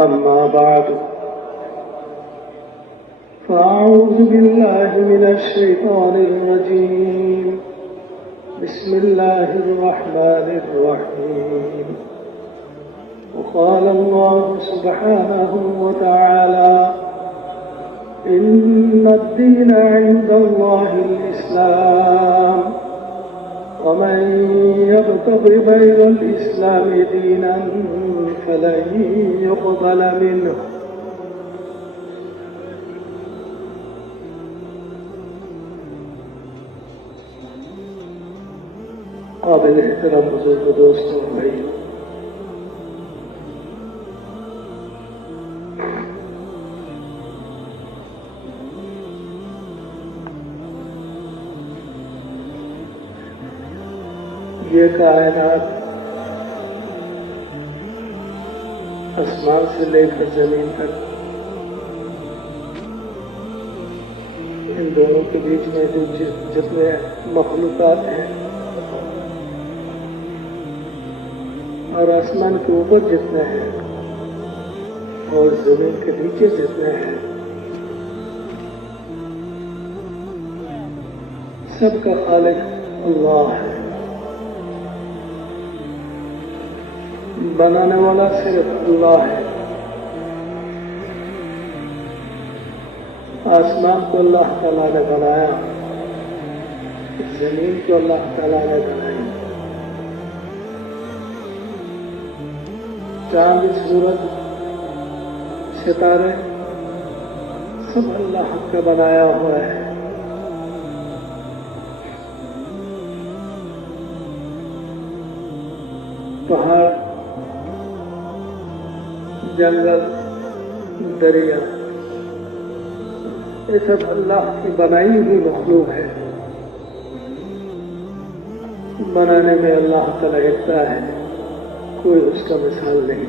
أما بعد فأعوذ بالله من الشيطان الرجيم بسم الله الرحمن الرحيم وقال الله سبحانه وتعالى إن الدين عند الله الإسلام ومن يبتغ غير الإسلام دينا فلن يقبل منه قابل احترام بزرگ دوستوں بھائی، یہ کائنات آسمان سے لے کر زمین تک، ان دونوں کے بیچ میں جو جتنے مخلوقات ہیں اور آسمان کے اوپر جتنے ہیں اور زمین کے نیچے جتنے ہیں، سب کا خالق اللہ ہے۔ بنانے والا صرف اللہ ہے۔ آسمان کو اللہ تعالیٰ نے بنایا، زمین کو اللہ تعالیٰ نے بنائی، چاند سورج ستارے سب اللہ کا بنایا ہوا ہے۔ پہاڑ، جنگل، دریا، یہ سب اللہ کی بنائی ہوئی مخلوق ہے۔ بنانے میں اللہ تعالیٰ یکتا ہے، کوئی اس کا مثال نہیں۔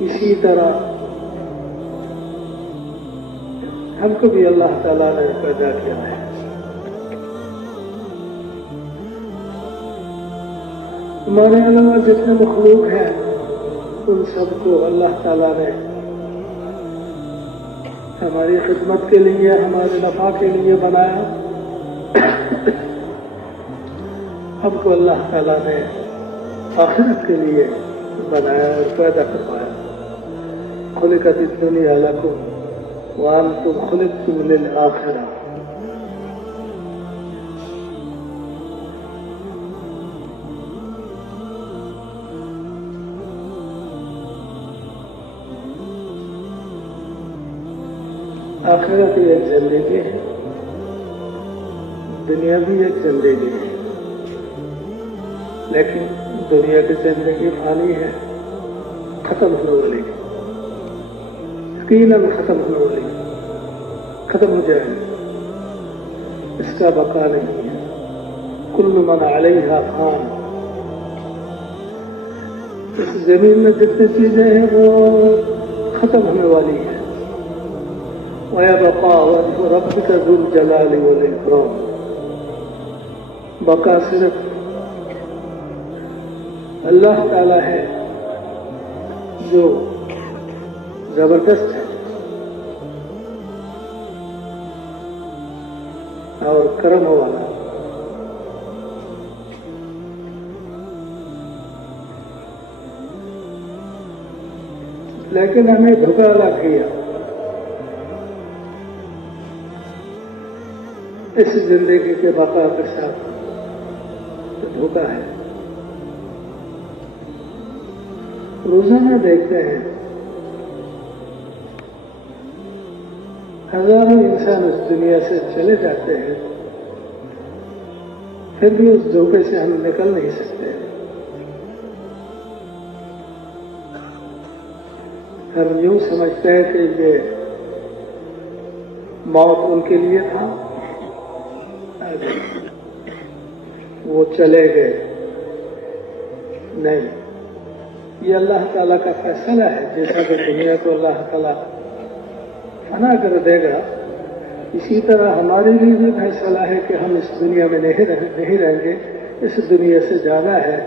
اسی طرح ہم کو بھی اللہ تعالیٰ نے پیدا کیا ہے۔ ہمارے علاوہ جتنے مخلوق ہیں ان سب کو اللہ تعالیٰ نے ہماری خدمت کے لیے، ہمارے نفع کے لیے بنایا۔ ہم کو اللہ تعالیٰ نے آخرت کے لیے بنایا اور پیدا کروایا۔ خلقت الدنیا لکم وانتم خلقتم للآخرہ۔ آخرت ایک زندگی ہے، دنیا بھی ایک زندگی ہے، لیکن دنیا کی زندگی فانی ہے، ختم ہونے والی ہے، یقیناً ختم ہونے والی ہے، ختم ہو جائے گی، اس کا بقا نہیں ہے۔ کل من علیہا فان، اس زمین میں جتنی چیزیں ہیں وہ ختم ہونے والی ہیں۔ وَيَبْقَى وَجْهُ رَبِّكَ ذُو الْجَلَالِ وَالْإِكْرَامِ، بقا صرف اللہ تعالیٰ ہے جو زبردست ہے اور کرم والا۔ لیکن ہمیں دھوکہ نہ کیا، اس زندگی کے بقا کے ساتھ دھوکہ ہے۔ روزانہ دیکھتے ہیں ہزاروں انسان اس دنیا سے چلے جاتے ہیں، پھر بھی اس دھوکے سے ہم نکل نہیں سکتے۔ ہم یوں سمجھتے ہیں کہ یہ موت ان کے لیے تھا، وہ چلے گئے۔ نہیں، یہ اللہ تعالیٰ کا فیصلہ ہے۔ جیسا کہ دنیا کو اللہ تعالیٰ فنا کر دے گا، اسی طرح ہمارے لیے بھی فیصلہ ہے کہ ہم اس دنیا میں نہیں رہیں گے، اس دنیا سے جانا ہے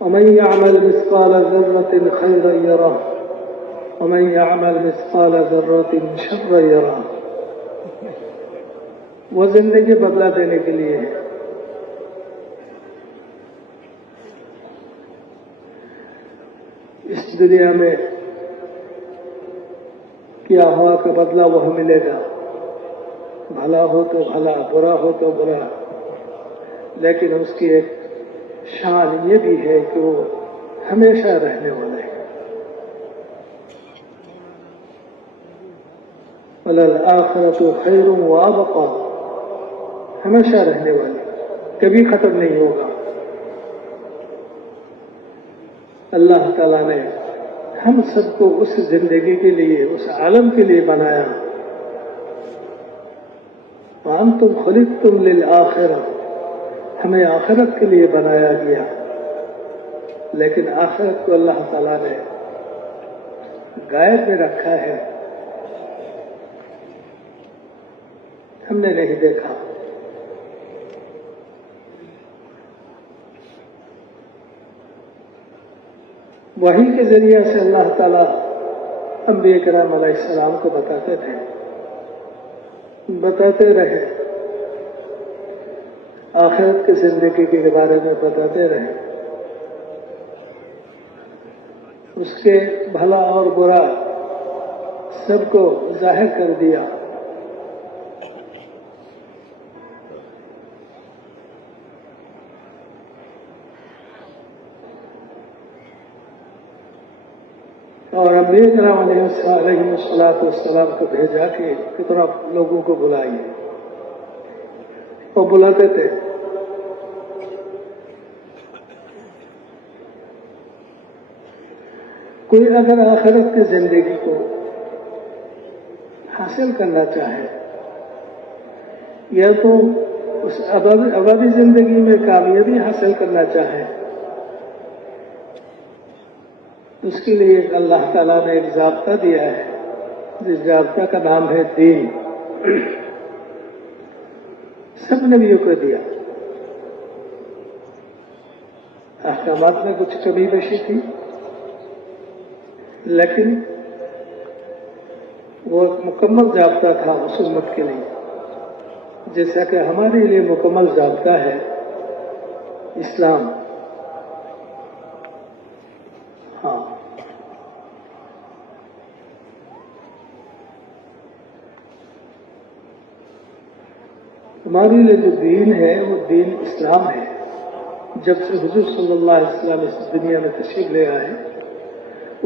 ومن يعمل مثقال ذرة خيرا يره ومن يعمل مثقال ذرة شرا يره। وہ زندگی بدلا دینے کے لیے ہے۔ اس دنیا میں کیا ہوا کہ بدلہ وہ ملے گا، بھلا ہو تو بھلا، برا ہو تو برا، لیکن اس کی ایک شان یہ بھی ہے کہ وہ ہمیشہ رہنے والا ہے۔ وَلَلْآخِرَةُ خَيْرٌ وَأَبْقَىٰ، ہمیشہ رہنے والا، کبھی ختم نہیں ہوگا۔ اللہ تعالیٰ نے ہم سب کو اس زندگی کے لیے، اس عالم کے لیے بنایا۔ وَأَنْتُمْ خُلِقْتُمْ لِلْآخِرَةِ، ہمیں آخرت کے لیے بنایا گیا، لیکن آخرت کو اللہ تعالیٰ نے غائب میں رکھا ہے، ہم نے نہیں دیکھا۔ وحی کے ذریعے سے اللہ تعالیٰ انبیاء کرام علیہ السلام کو بتاتے تھے، بتاتے رہے، آخرت کی زندگی کے بارے میں بتاتے رہے، اس کے بھلا اور برا سب کو ظاہر کر دیا۔ اور انبیاء کرام علیہ السلام کو بھیجا کہ کتنا لوگوں کو بلائیے، وہ بلاتے تھے۔ کوئی اگر آخرت کی زندگی کو حاصل کرنا چاہے یا تو اس ابدی زندگی میں کامیابی حاصل کرنا چاہے، اس کے لیے اللہ تعالیٰ نے ایک ضابطہ دیا ہے، جس ضابطہ کا نام ہے دین۔ سب نبیوں کو دیا، احکامات میں کچھ کمی بیشی تھی، لیکن وہ ایک مکمل ضابطہ تھا اس امت کے لیے، جیسا کہ ہمارے لیے مکمل ضابطہ ہے اسلام۔ ہاں، ہمارے لیے جو دین ہے وہ دین اسلام ہے۔ جب سے حضور صلی اللہ علیہ وسلم اس دنیا میں تشریف لے آئے،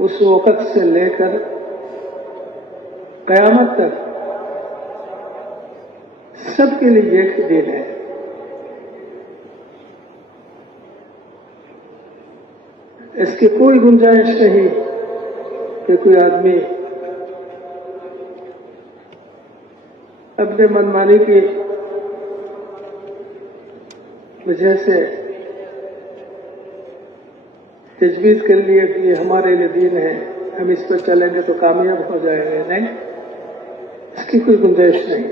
اس وقت سے لے کر قیامت تک سب کے لیے ایک دین ہے۔ اس کی کوئی گنجائش نہیں کہ کوئی آدمی اپنے منمانی کی وجہ سے تجویز کر لیے کہ یہ ہمارے لیے دین ہے، ہم اس پر چلیں گے تو کامیاب ہو جائیں گے۔ نہیں، اس کی کوئی گنجائش نہیں۔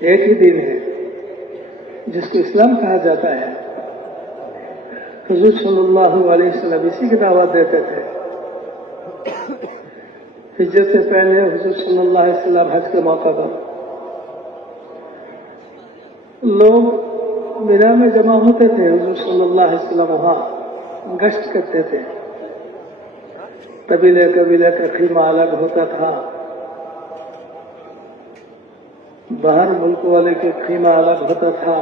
ایک ہی دین ہے جس کو اسلام کہا جاتا ہے۔ حضور صلی اللہ علیہ وسلم اسی کی دعوت دیتے تھے۔ ہجرت سے پہلے حضور صلی اللہ علیہ وسلم حج کے موقع پر لوگ مینا میں جمع ہوتے تھے، حضور صلی اللہ علیہ وسلم وہاں گشت کرتے تھے۔ قبیلے قبیلے کا خیمہ الگ ہوتا تھا، باہر ملک والے کے خیمہ الگ ہوتا تھا۔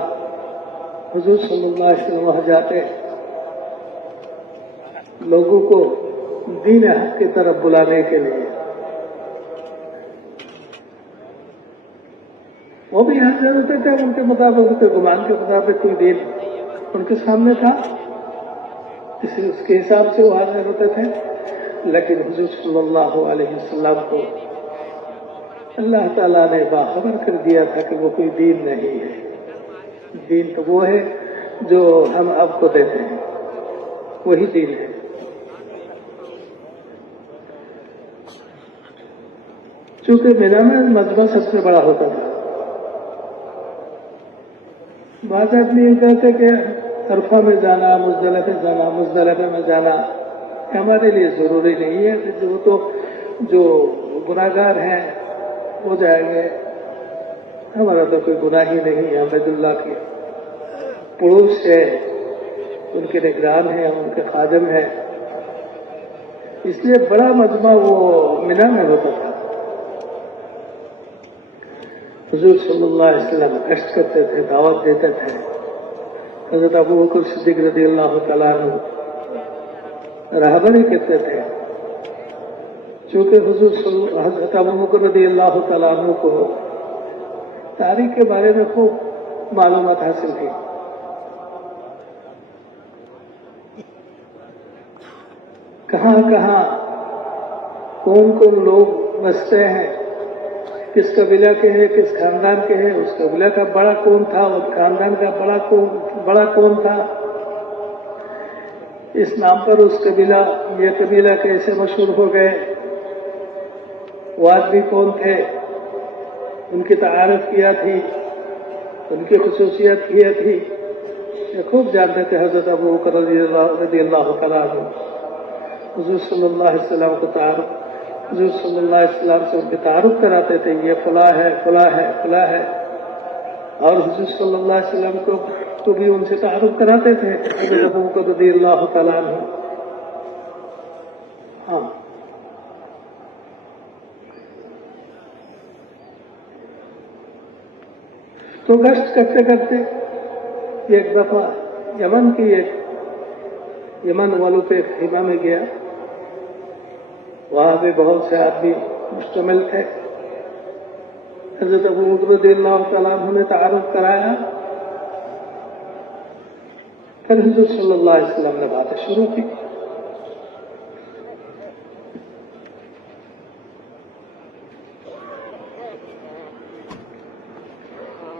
حضور صلی اللہ علیہ وسلم وہاں جاتے، لوگوں کو دین حق کی طرف بلانے کے لیے. وہ بھی یہاں سے ہوتے تھے ان کے مطابق، ان کے گمان کے مطابق کوئی دین ان کے سامنے تھا، اس کے حساب سے وہ حاضر ہوتے تھے. لیکن حضور صلی اللہ علیہ وسلم کو اللہ تعالیٰ نے باخبر کر دیا تھا کہ وہ کوئی دین نہیں ہے. دین تو وہ ہے جو ہم اب کو دیتے ہیں، وہی دین ہے. چونکہ مینا میں مجمع سب سے بڑا ہوتا تھا. بعض آدمی یہ کہتے کہ عرفہ میں جانا، مزدلفہ میں جانا ہمارے لیے ضروری نہیں ہے. وہ تو جو گناہگار ہیں وہ جائیں گے، ہمارا تو کوئی گناہ ہی نہیں ہے. بیت اللہ کے پڑوس ہے، ان کے نگران ہیں، ان کے خادم ہیں، اس لیے بڑا مجمع وہ مینا میں ہوتا تھا. حضور صلی اللہ علیہ وسلم گشت کرتے تھے، دعوت دیتے تھے. حضرت ابو بکر صدیق رضی اللہ تعالیٰ عنہ رہبری کرتے تھے. چونکہ حضرت ابو بکر رضی اللہ تعالیٰ عنہ کو تاریخ کے بارے میں خوب معلومات حاصل تھی. کہاں کہاں کون کون لوگ بستے ہیں، کس قبیلہ کے ہیں، کس خاندان کے ہیں، اس قبیلہ کا بڑا کون تھا، اس خاندان کا بڑا کون تھا، اس نام پر اس قبیلہ یہ قبیلہ کیسے مشہور ہو گئے، وہ آدمی کون تھے، ان کی تعارف کیا تھی، ان کی خصوصیت کیا تھی، یہ خوب جانتے تھے حضرت ابو بکر رضی اللہ تعالیٰ عنہ. حضور صلی اللہ علیہ وسلم کو حضور صلی اللہ علیہ وسلم سے ان کے تعارف کراتے تھے، یہ فلاں ہے، فلاں ہے، فلاں ہے. اور حضور صلی اللہ علیہ وسلم کو بھی ان سے تعارف کراتے تھے حضرت ابو بکر رضی اللہ تعالیٰ عنہ. ہاں، تو گشت کرتے کرتے ایک دفعہ یمن والوں پہ خیمہ میں گیا. وہاں بھی بہت سے آدمی مشتمل تھے. حضرت ابو بکر رضی اللہ تعالیٰ عنہ نے تعارف کرایا. پھر حضور صلی اللہ علیہ وسلم نے باتیں شروع کی.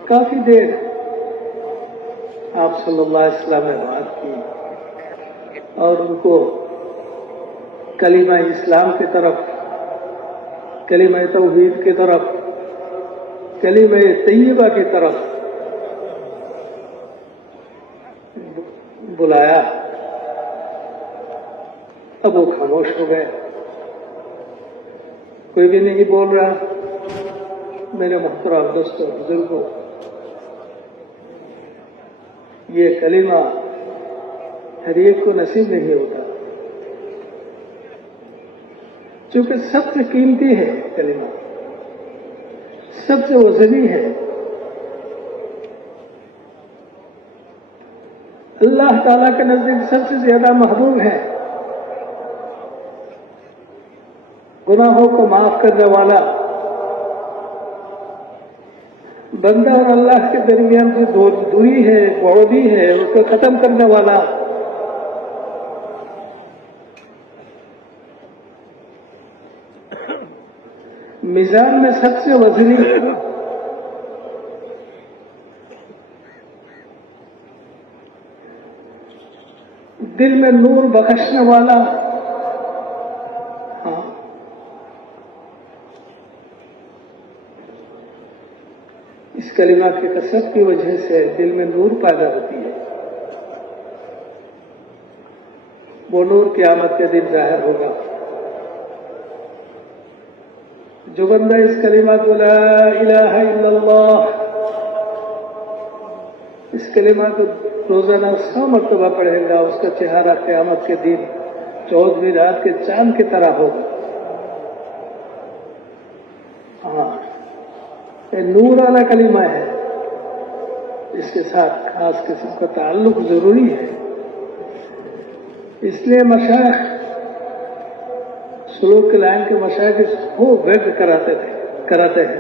کافی دیر آپ صلی اللہ علیہ وسلم نے بات کی اور ان کو کلمہ اسلام کی طرف، کلمہ توحید کی طرف، کلمہ طیبہ کی طرف بلایا. اب وہ خاموش ہو گئے، کوئی بھی نہیں بول رہا. میرے محترم دوستوں، بزرگوں، یہ کلمہ ہر ایک کو نصیب نہیں ہوتا، چونکہ سب سے قیمتی ہے کلمہ، سب سے وزنی ہے. اللہ تعالیٰ کے نزدیک سب سے زیادہ محبوب ہے. گناہوں کو معاف کرنے والا، بندہ اور اللہ کے درمیان جو دوری ہے، بعدی ہے، اس کو ختم کرنے والا. میزان میں سب سے وزنی، دل میں نور بخشنے والا. ہاں، اس کلمہ کی کثرت کی وجہ سے دل میں نور پیدا ہوتی ہے. وہ نور قیامت کے دن ظاہر ہوگا. جو بندہ اس کلمہ کو لا الہ الا اللہ، اس کلمہ کو روزانہ 100 مرتبہ پڑھے گا، اس کا چہرہ قیامت کے دن 14ویں رات کے چاند کی طرح ہوگا. ہاں، یہ نور والا کلمہ ہے، اس کے ساتھ خاص قسم کا تعلق ضروری ہے. اس لیے مشائخ سلوک کے لائن کے مشائخ وہ ویگ کراتے ہیں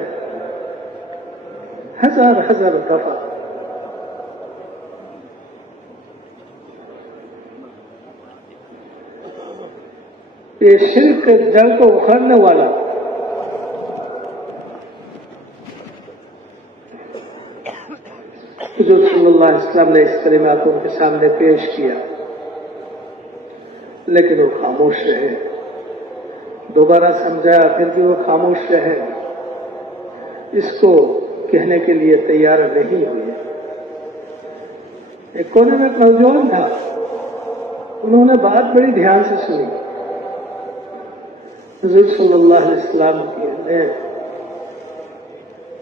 ہزار دفعہ. یہ شرک کے جڑ کو اکھاڑنے والا حضور صلی اللہ علیہ وسلم نے اس کلمہ کو ان کے سامنے پیش کیا، لیکن وہ خاموش رہے. دوبارہ سمجھایا پھر بھی وہ خاموش رہے، اس کو کہنے کے لیے تیار نہیں ہوئے. ایک کونے میں ایک نوجوان تھا، انہوں نے بات بڑی دھیان سے سنی. حضور صلی اللہ علیہ وسلم کی نے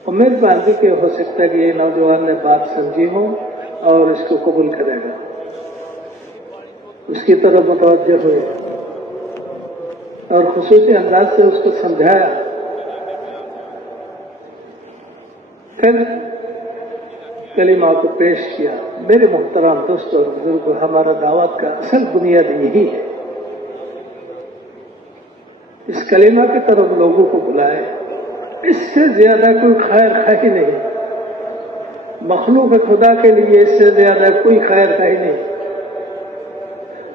امید باندھی کہ ہو سکتا ہے کہ یہ نوجوان نے بات سمجھی ہو اور اس کو قبول کرے گا. اس کی طرف متوجہ ہوئے اور خصوصی انداز سے اس کو سمجھایا. پھر کلمہ کو پیش کیا. میرے محترم دوست اور بزرگ، ہمارا دعوت کا اصل بنیاد یہی ہے، اس کلمہ کی طرف لوگوں کو بلائے. اس سے زیادہ کوئی خیر خواہی نہیں، مخلوق خدا کے لیے اس سے زیادہ کوئی خیر خواہی نہیں.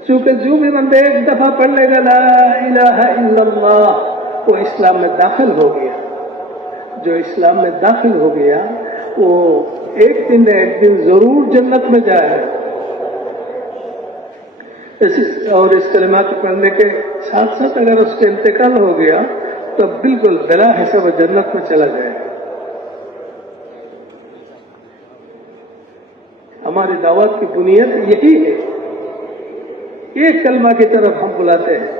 چونکہ جو بھی بندے ایک دفعہ پڑھ لے گا لا الہ الا اللہ، وہ اسلام میں داخل ہو گیا. جو اسلام میں داخل ہو گیا وہ ایک دن ضرور جنت میں جائے گا. اور اس کلمہ کو پڑھنے کے ساتھ ساتھ اگر اس کا انتقال ہو گیا تو بالکل بلا حساب جنت میں چلا جائے گا. ہماری دعوت کی بنیاد یہی ہے، ایک کلمہ کی طرف ہم بلاتے ہیں.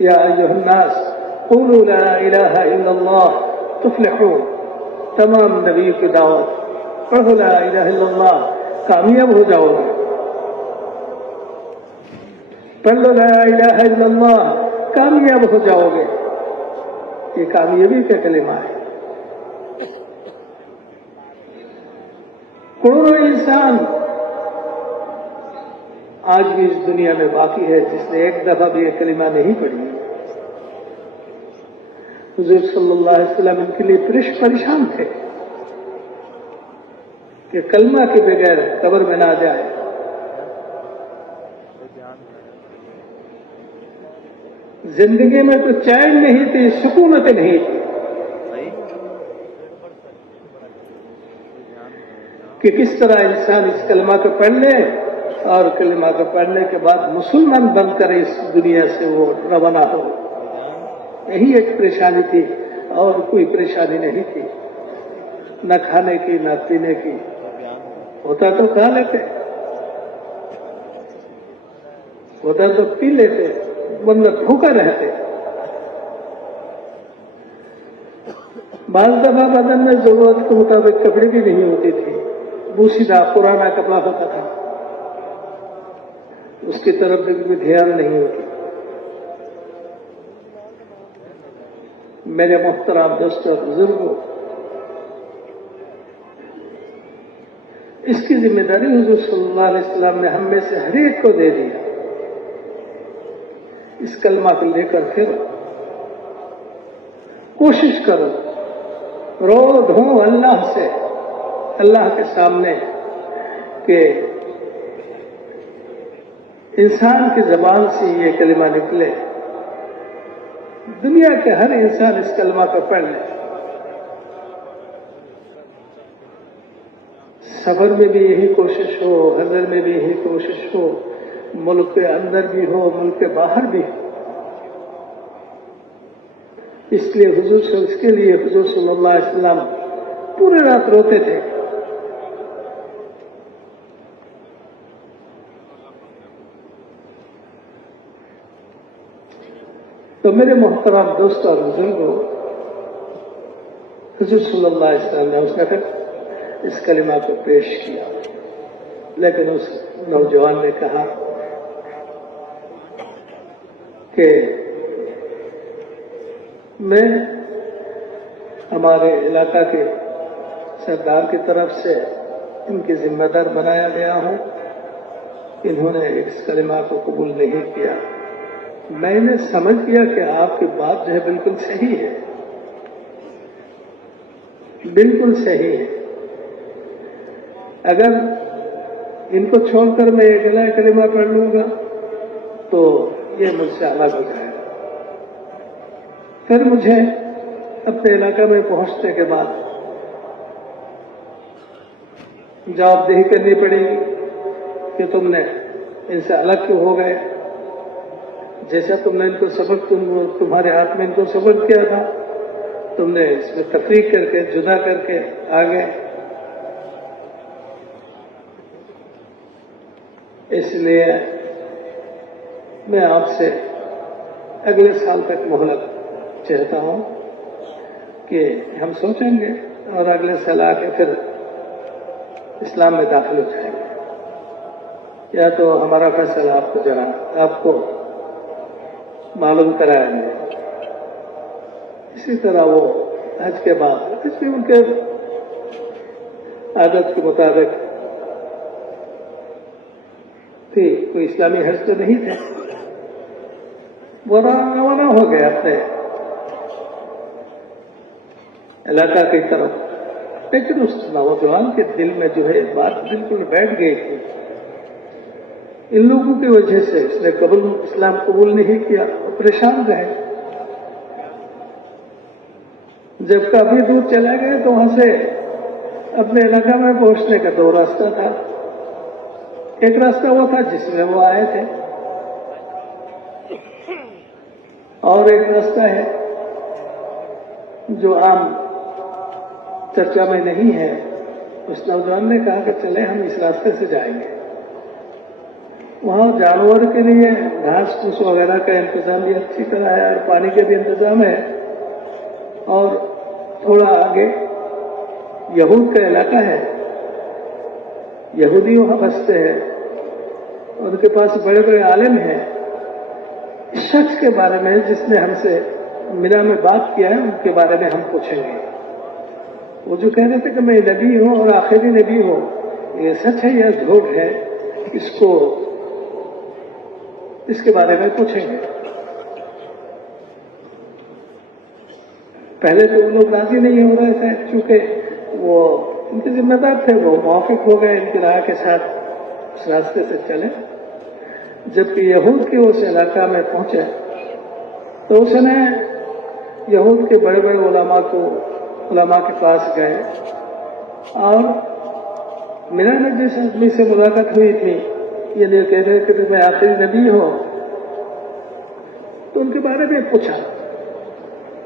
یا ایھا الناس قولوا لا الہ الا اللہ تفلحون. تمام نبیوں کی دعوت، پڑھو لا الہ الا اللہ، کامیاب ہو جاؤ گے. پڑھ لو لا الہ الا اللہ، کامیاب ہو جاؤ گے. یہ کامیابی کا کلمہ ہے. کروڑوں انسان آج بھی اس دنیا میں باقی ہے جس نے ایک دفعہ بھی یہ کلمہ نہیں پڑھی. حضور صلی اللہ علیہ وسلم ان کے لیے پریشان تھے کہ کلمہ کے بغیر قبر میں نہ جائے. زندگی میں تو چین نہیں تھی، سکونت نہیں تھی کہ کس طرح انسان اس کلمہ کو پڑھ لے اور کلمہ کو پڑھنے کے بعد مسلمان بن کر اس دنیا سے وہ روانہ ہو. یہی ایک پریشانی تھی اور کوئی پریشانی نہیں تھی، نہ کھانے کی نہ پینے کی. ہوتا تو کھا لیتے، ہوتا تو پی لیتے، ورنہ بھوکا رہتے. بعض دفعہ بدن میں ضرورت کے مطابق کپڑے بھی نہیں ہوتی تھی، بوسیدہ پرانا کپڑا ہوتا تھا، اس کی طرف بھی دھیان نہیں ہوتی. میرے محترم دوستوں اور بزرگوں، اس کی ذمہ داری حضور صلی اللہ علیہ وسلم نے ہم میں سے ہر ایک کو دے دیا. اس کلمہ کو لے کر پھر کوشش کرو، رو دھو اللہ سے، اللہ کے سامنے کہ انسان کی زبان سے یہ کلمہ نکلے. دنیا کے ہر انسان اس کلمہ کو پڑھ لے. سفر میں بھی یہی کوشش ہو، حضر میں بھی یہی کوشش ہو، ملک کے اندر بھی ہو، ملک کے باہر بھی ہو. اس لیے اس کے لیے حضور صلی اللہ علیہ وسلم پورے رات روتے تھے. تو میرے محترم دوستوں اور بزرگوں، حضور صلی اللہ علیہ وسلم نے اس نے پھر اس کلمہ کو پیش کیا. لیکن اس نوجوان نے کہا کہ میں ہمارے علاقہ کے سردار کی طرف سے ان کی ذمہ دار بنایا گیا ہوں، انہوں نے اس کلمہ کو قبول نہیں کیا. میں نے سمجھ لیا کہ آپ کی بات جو ہے بالکل صحیح ہے، بالکل صحیح ہے۔ اگر ان کو چھوڑ کر میں ایک اکیلا کلمہ پڑھ لوں گا تو یہ مجھ سے الگ ہو جائے گا۔ پھر مجھے اپنے علاقہ میں پہنچنے کے بعد جواب دہی کرنی پڑے گی کہ تم نے ان سے الگ کیوں ہو گئے، جیسا تم نے ان کو سبق تمہارے ہاتھ میں ان کو سبق کیا تھا، تم نے اس میں تفریق کر کے جدا کر کے آگے۔ اس لیے میں آپ سے اگلے سال تک مہلت چاہتا ہوں کہ ہم سوچیں گے اور اگلے سال آ کے پھر اسلام میں داخل ہو جائیں گے، یا تو ہمارا فیصلہ آپ کو معلوم کرائیں گے۔ اسی طرح وہ حج کے بعد اس میں ان کے عادت کے مطابق تھی، کوئی اسلامی حج تو نہیں تھے، وہ روانہ ہو گئے اپنے علاقہ کی طرف۔ لیکن اس نوجوان کے دل میں جو ہے بات بالکل بیٹھ گئی تھی، ان لوگوں کی وجہ سے اس نے اسلام قبول نہیں کیا، پریشان رہے۔ جب کافی دور چلے گئے تو وہاں سے اپنے علاقہ میں پہنچنے کا 2 راستہ تھا۔ ایک راستہ وہ تھا جس میں وہ آئے تھے، اور ایک راستہ ہے جو عام چرچا میں نہیں ہے۔ اس نوجوان نے کہا کہ چلے ہم اس راستے سے جائیں گے، وہاں جانور کے لیے گھاس پھوس وغیرہ کا انتظام بھی اچھی طرح ہے، اور پانی کے بھی انتظام ہے، اور تھوڑا آگے یہود کا علاقہ ہے، یہودی وہاں بستے ہیں، ان کے پاس بڑے بڑے عالم ہیں۔ اس شخص کے بارے میں جس نے ہم سے مینا میں بات کیا ہے ان کے بارے میں ہم پوچھیں گے۔ وہ جو کہہ رہے تھے کہ میں نبی ہوں اور آخری نبی ہوں، یہ سچ ہے یا جھوٹ ہے، اس کے بارے میں پوچھیں گے۔ پہلے تو وہ لوگ راضی نہیں ہو رہے تھے، چونکہ وہ ان کے ذمہ دار تھے، وہ موافق ہو گئے ان کی راہ کے ساتھ، اس راستے سے چلے۔ جبکہ یہود کے اس علاقہ میں پہنچے تو اس نے یہود کے بڑے بڑے علماء کے پاس گئے، اور میرا نے جس آدمی سے ملاقات ہوئی تھی، یہ نہیں کہہ رہے کہ میں آخری نبی ہوں، تو ان کے بارے میں پوچھا۔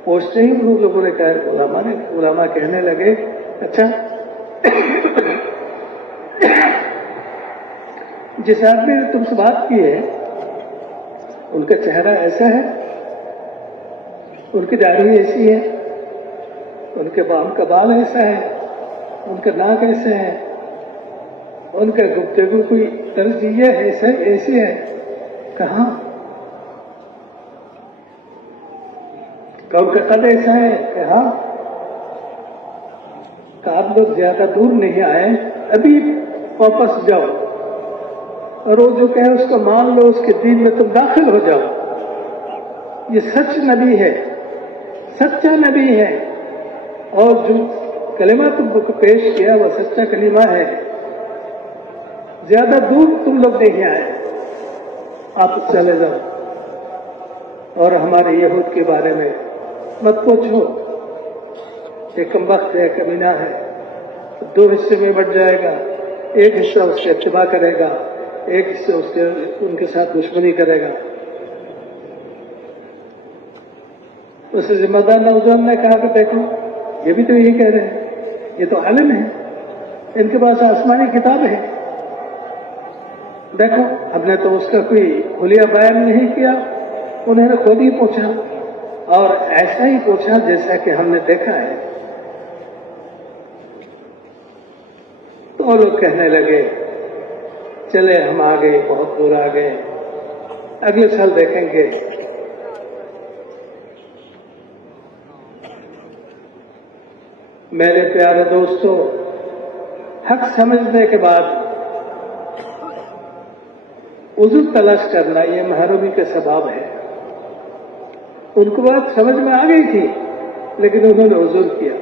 پوچھتے ہی ان لوگوں نے کہا، علماء کہنے لگے اچھا جس آدمی نے تم سے بات کی ہے ان کا چہرہ ایسا ہے، ان کی داڑھی ایسی ہے، ان کے بال ایسا ہے، ان کا ناک ایسا ہے، ان کا گفتگو کوئی طرز یہ ایسی ہے۔ کہاں؟ کہ ان کا قد ایسا ہے کہ ہاں، کہ آپ لوگ زیادہ دور نہیں آئے، ابھی واپس جاؤ اور وہ جو کہے اس کو مان لو، اس کے دین میں تم داخل ہو جاؤ۔ یہ سچ نبی ہے، سچا نبی ہے، اور جو کلمہ تم کو پیش کیا وہ سچا کلمہ ہے، زیادہ دور تم لوگ نہیں آئے، آپ چلے جاؤ، اور ہمارے یہود کے بارے میں مت پوچھو، یہ کم وقت ہے، کمینہ ہے، 2 حصے میں بٹ جائے گا، ایک حصہ اس سے اتباع کرے گا، ایک حصہ ان کے ساتھ دشمنی کرے گا۔ اس ذمہ دار نوجوان نے کہا کہ دیکھو یہ بھی تو یہی کہہ رہے ہیں، یہ تو عالم ہے، ان کے پاس آسمانی کتاب ہے، دیکھو ہم نے تو اس کا کوئی کھلیا بیان نہیں کیا، انہوں نے خود ہی پوچھا، اور ایسا ہی پوچھا جیسا کہ ہم نے دیکھا ہے۔ تو وہ لوگ کہنے لگے چلے ہم آ گئے، بہت دور آ گئے، اگلے سال دیکھیں گے۔ میرے پیارے دوستو، حق سمجھنے کے بعد عذر تلاش کرنا یہ محرومی کا سبب ہے۔ ان کو بات سمجھ میں آ گئی تھی لیکن انہوں نے عذر کیا.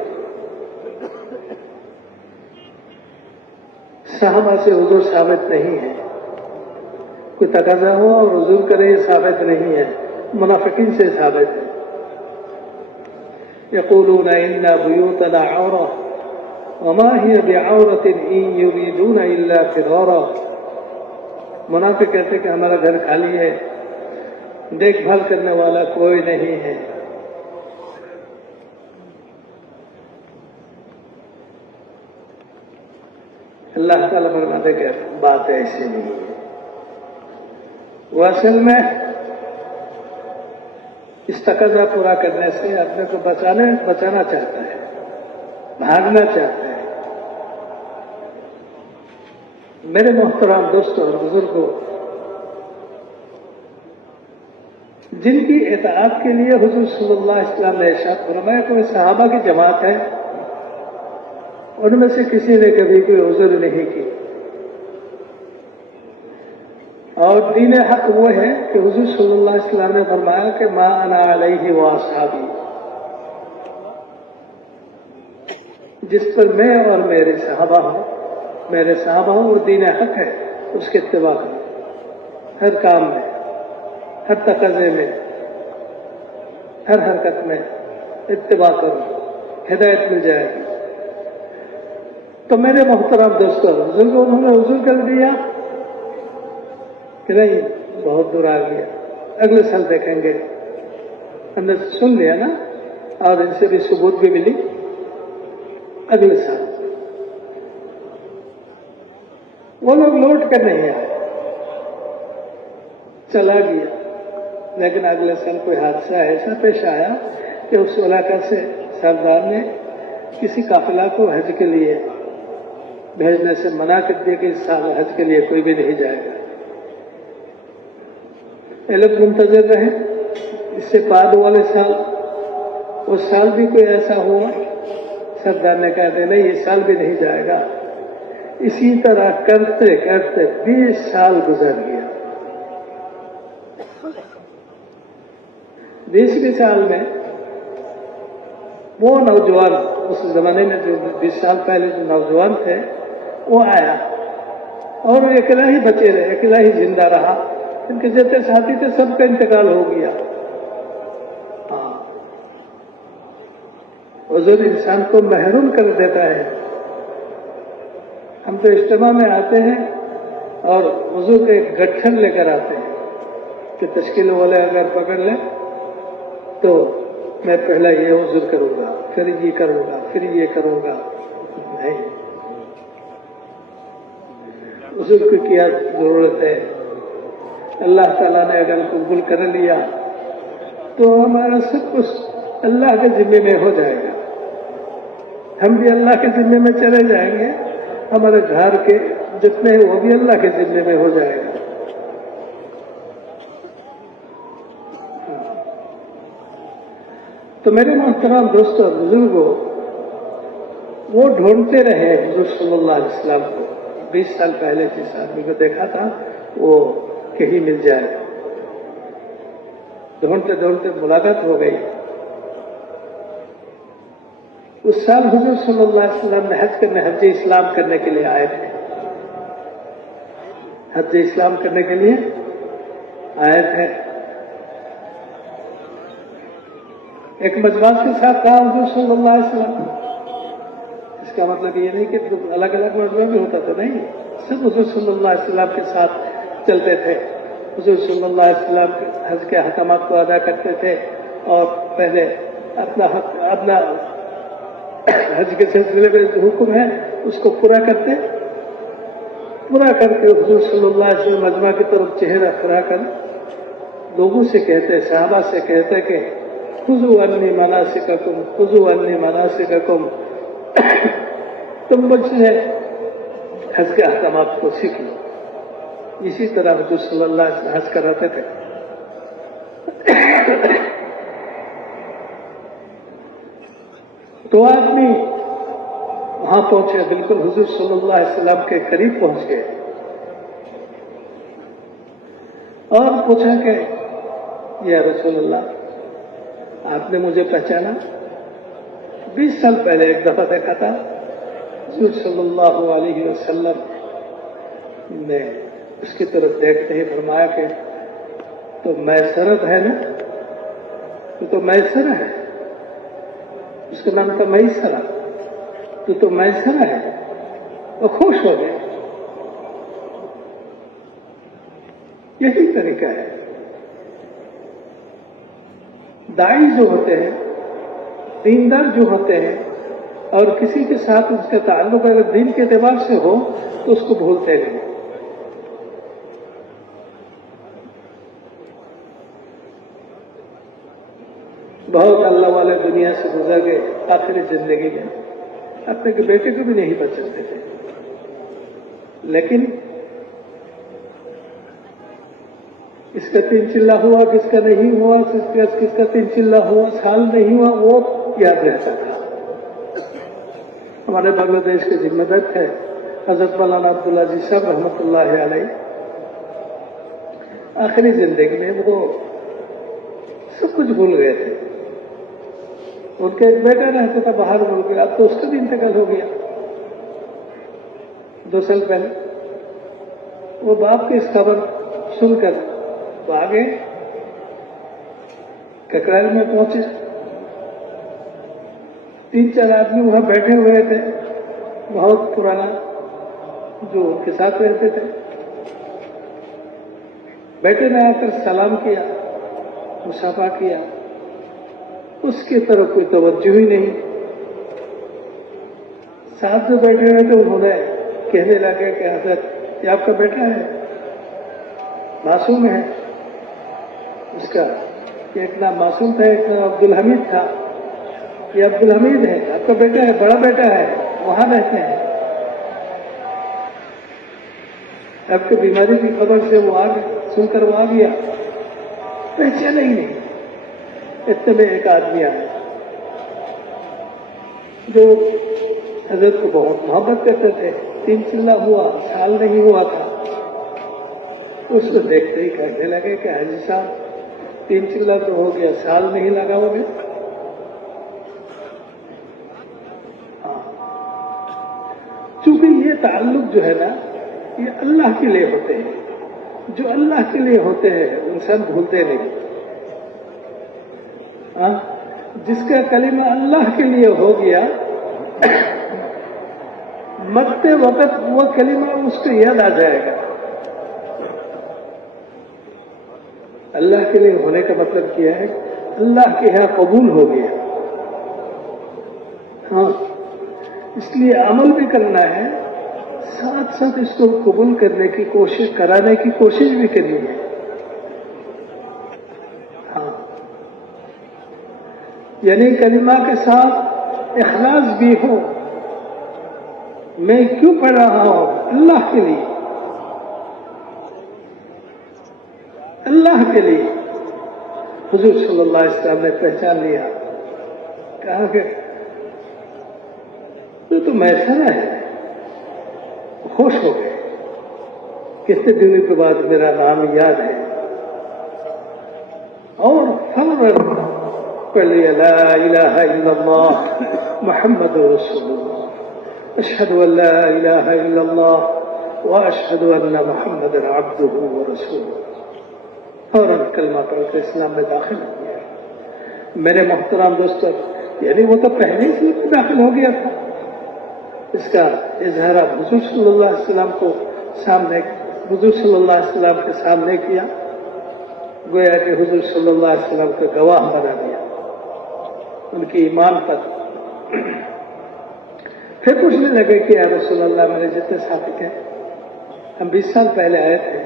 صحابہ سے عذر ثابت نہیں ہے. کوئی تقاضا ہو اور عذر کرے یہ ثابت نہیں ہے، منافقین سے ثابت ہے. یقولون ان بیوتنا عورہ وما هي بعورۃ ان یریدون الا فرارا. منافق کہتے کہ ہمارا گھر خالی ہے، دیکھ بھال کرنے والا کوئی نہیں ہے. اللہ تعالیٰ فرماتے کہ بات ایسی نہیں ہے. وہ اصل میں اس تقاضا پورا کرنے سے اپنے کو بچانا چاہتا ہے، بھاگنا چاہتا ہے. میرے محترم دوستوں اور بزرگوں، جن کی اطاعت کے لیے حضور صلی اللہ علیہ وسلم نے ارشاد فرمایا کہ وہ صحابہ کی جماعت ہے، ان میں سے کسی نے کبھی کوئی عذر نہیں کی. اور دین حق وہ ہے کہ حضور صلی اللہ علیہ وسلم نے فرمایا کہ ما انا علیہ واصحابی، جس پر میں اور میرے صحابہ ہوں وہ دین حق ہے، اس کے اتباع کرو. ہر کام میں، ہر تقاضے میں، ہر حرکت میں اتباع کرو، ہدایت مل جائے گی. تو میرے محترم دوستوں، بزرگوں انہوں نے عذر کر دیا کہ نہیں بہت دور آ گیا، اگلے سال دیکھیں گے. ہم نے سن لیا نا، اور ان سے بھی ثبوت بھی ملی. اگلے سال وہ لوگ لوٹ کر نہیں آئے، چلا گیا. لیکن اگلے سال کوئی حادثہ ایسا پیش آیا کہ اس علاقہ سے سردار نے کسی قافلہ کو حج کے لیے بھیجنے سے منع کر دیا کہ اس سال حج کے لیے کوئی بھی نہیں جائے گا. یہ لوگ منتظر رہے. اس سے بعد والے سال، اس سال بھی کوئی ایسا ہوا، سردار نے کہا کہ نہیں اس سال بھی نہیں جائے گا. اسی طرح کرتے کرتے 20 سال گزر گیا. 20ویں سال میں وہ نوجوان، اس زمانے میں جو 20 سال پہلے جو نوجوان تھے وہ آیا، اور وہ اکیلا ہی بچے رہے، اکیلا ہی زندہ رہا. ان کے جتنے ساتھی تھے سب کا انتقال ہو گیا. ہاں، عذر انسان کو محروم کر دیتا ہے. ہم تو اجتماع میں آتے ہیں اور عذر کا ایک گٹھن لے کر آتے ہیں کہ تشکیل والے اگر پکڑ لیں تو میں پہلا یہ عذر کروں گا، پھر یہ کروں گا، پھر یہ کروں گا. نہیں، عذر کی کیا ضرورت ہے. اللہ تعالیٰ نے اگر قبول کر لیا تو ہمارا سب کچھ اللہ کے ذمے میں ہو جائے گا. ہم بھی اللہ کے ذمے میں چلے جائیں گے، ہمارے گھر کے جتنے ہیں وہ بھی اللہ کے ذمے میں ہو جائے گا. تو میرے محترم دوستوں بزرگوں، وہ ڈھونڈتے رہے حضور صلی اللہ علیہ وسلم کو. 20 سال پہلے جس آدمی کو دیکھا تھا وہ کہیں مل جائے. ڈھونڈتے ڈھونڈتے ملاقات ہو گئی. اس سال حضور صلی اللہ علیہ وسلم نے حج اسلام کرنے کے لیے آئے تھے. حج اسلام کرنے کے لیے آئے تھے. ایک مجمع کے ساتھ کہا حضور صلی اللہ علیہ وسلم. اس کا مطلب یہ نہیں کہ الگ الگ مجمع بھی ہوتا تھا، نہیں، سب حضور صلی اللہ علیہ وسلم کے ساتھ چلتے تھے. حضور صلی اللہ علیہ وسلم حج کے احکامات کو ادا کرتے تھے اور پہلے اپنا حج کے سلسلے میں جو حکم ہے اس کو پورا کر کے حضور صلی اللہ علیہ وسلم مجمع کی طرف چہرہ پھرا کر لوگوں سے کہتے، صحابہ سے کہتے کہ خذوا عنی مناسککم، خذوا عنی مناسککم، تم مجھ سے حج کے احکامات کو سیکھ لو. اسی طرح حضور صلی اللہ علیہ وسلم حج کراتے تھے. تو آدمی وہاں پہنچے، بالکل حضور صلی اللہ علیہ وسلم کے قریب پہنچ گئے اور پوچھا کہ یا رسول اللہ آپ نے مجھے پہچانا؟ 20 سال پہلے ایک دفعہ دیکھا تھا، حضور صلی اللہ علیہ وسلم نے اس کی طرف دیکھتے ہی فرمایا کہ تو میسرت ہے نا، تو میسرہ ہے، اس کا نام تھا میسرہ، تو میسرہ ہے، وہ خوش ہو گئے۔ یہی طریقہ ہے۔ داعی جو ہوتے ہیں، دیندار جو ہوتے ہیں، اور کسی کے ساتھ اس کا تعلق اگر دین کے اعتبار سے ہو تو اس کو بھولتے نہیں۔ بہت اللہ والے دنیا سے گزر گئے، آخری زندگی میں اپنے کے بیٹے کو بھی نہیں بچاتے تھے، لیکن اس کا 3 چلہ ہوا، کس کا نہیں ہوا، کس کا 3 چلہ ہوا، سال نہیں ہوا، وہ یاد رہتا تھا۔ ہمارے بنگلہ دیش کے ذمہ دار تھے حضرت مولانا عبدالعزیز صاحب رحمۃ اللہ علیہ، آخری زندگی میں وہ سب کچھ بھول گئے تھے۔ ان کا ایک بیٹا رہتا تھا باہر ملک، اب تو اس کا بھی انتقال ہو گیا 2 سال پہلے۔ وہ باپ کی اس خبر سن کر وہ آگے ککرائل میں پہنچے، 3-4 آدمی وہاں بیٹھے ہوئے تھے، بہت پرانا، جو ان کے ساتھ رہتے تھے۔ بیٹے نے آ کر سلام کیا، مصافحہ کیا، اس کی طرف کوئی توجہ ہی نہیں۔ ساتھ جو بیٹھے ہوئے تھے انہوں نے کہنے لگے کہ حضرت یہ آپ کا بیٹا ہے، معصوم ہے، اس کا ایک نام معصوم تھا، ایک نام عبدالحمید تھا، یہ عبدالحمید ہے، آپ کا بیٹا ہے، بڑا بیٹا ہے، وہاں رہتے ہیں۔ آپ کی بیماری کی خبر سے وہ سن کر وہ آ گیا، پہچانا ہی نہیں۔ اتنے میں ایک آدمی آیا جو حضرت کو بہت محبت کرتے تھے، 3 چلہ ہوا، سال نہیں ہوا تھا۔ اس کو دیکھتے ہی کہنے لگے کہ حاجی صاحب 3 چلہ تو ہو گیا، سال نہیں لگا ہوگا۔ چونکہ یہ تعلق جو ہے نا، یہ اللہ کے لیے ہوتے ہیں، جو اللہ کے لیے ہوتے ہیں انسان بھولتے نہیں۔ جس کا کلمہ اللہ کے لیے ہو گیا، مرتے وقت وہ کلمہ اس کو یاد آ جائے گا۔ اللہ کے لیے ہونے کا مطلب کیا ہے؟ اللہ کے یہاں قبول ہو گیا۔ اس لیے عمل بھی کرنا ہے، ساتھ ساتھ اس کو قبول کرنے کی کوشش، کرانے کی کوشش بھی کرنی ہے۔ یعنی کلمہ کے ساتھ اخلاص بھی ہو، میں کیوں پڑھ رہا ہوں؟ اللہ کے لیے، اللہ کے لیے۔ حضور صلی اللہ علیہ وسلم نے پہچان لیا، کہا کہ تو میسرہ ہے، خوش ہو گئے، کتنے دنوں کے بعد میرا نام یاد ہے، اور فوراً پڑھ لیا لا الہ الا اللہ محمد رسول اللہ، اشہد ان لا الہ الا اللہ واشہد ان محمد عبدہ ورسولہ۔ فوراً کلمہ پڑھ کر اسلام میں داخل ہو گیا۔ میرے محترم دوستوں، یعنی وہ تو پہلے ہی اسلام میں داخل ہو گیا تھا۔ اس کا اظہار حضور صلی اللہ علیہ وسلم کو سامنے، حضور صلی اللہ علیہ وسلم کے سامنے کیا، گویا کہ حضور صلی اللہ علیہ وسلم کا گواہ بنا دیا ان کے ایمان پر۔ پھر پوچھنے لگے کہ یا رسول اللہ، میرے جتنے ساتھی ہیں، ہم 20 سال پہلے آئے تھے،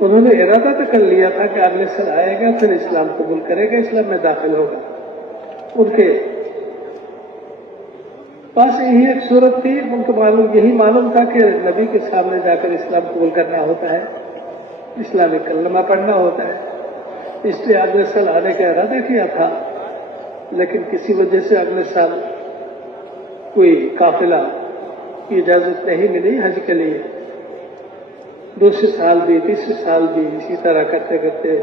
انہوں نے ارادہ تو کر لیا تھا کہ اگلے سال آئے گا، پھر اسلام قبول کرے گا، اسلام میں داخل ہوگا۔ ان کے پاس یہی ایک صورت تھی، ان کو یہی معلوم تھا کہ نبی کے سامنے جا کر اسلام قبول کرنا ہوتا ہے، اسلامی کلمہ پڑھنا ہوتا ہے، اس لیے اگلے سال آنے کا ارادہ کیا تھا، لیکن کسی وجہ سے اگلے سال کوئی قافلہ کی اجازت نہیں ملی حج کے لیے۔ دوسرے سال بھی، تیسرے سال بھی اسی طرح کرتے کرتے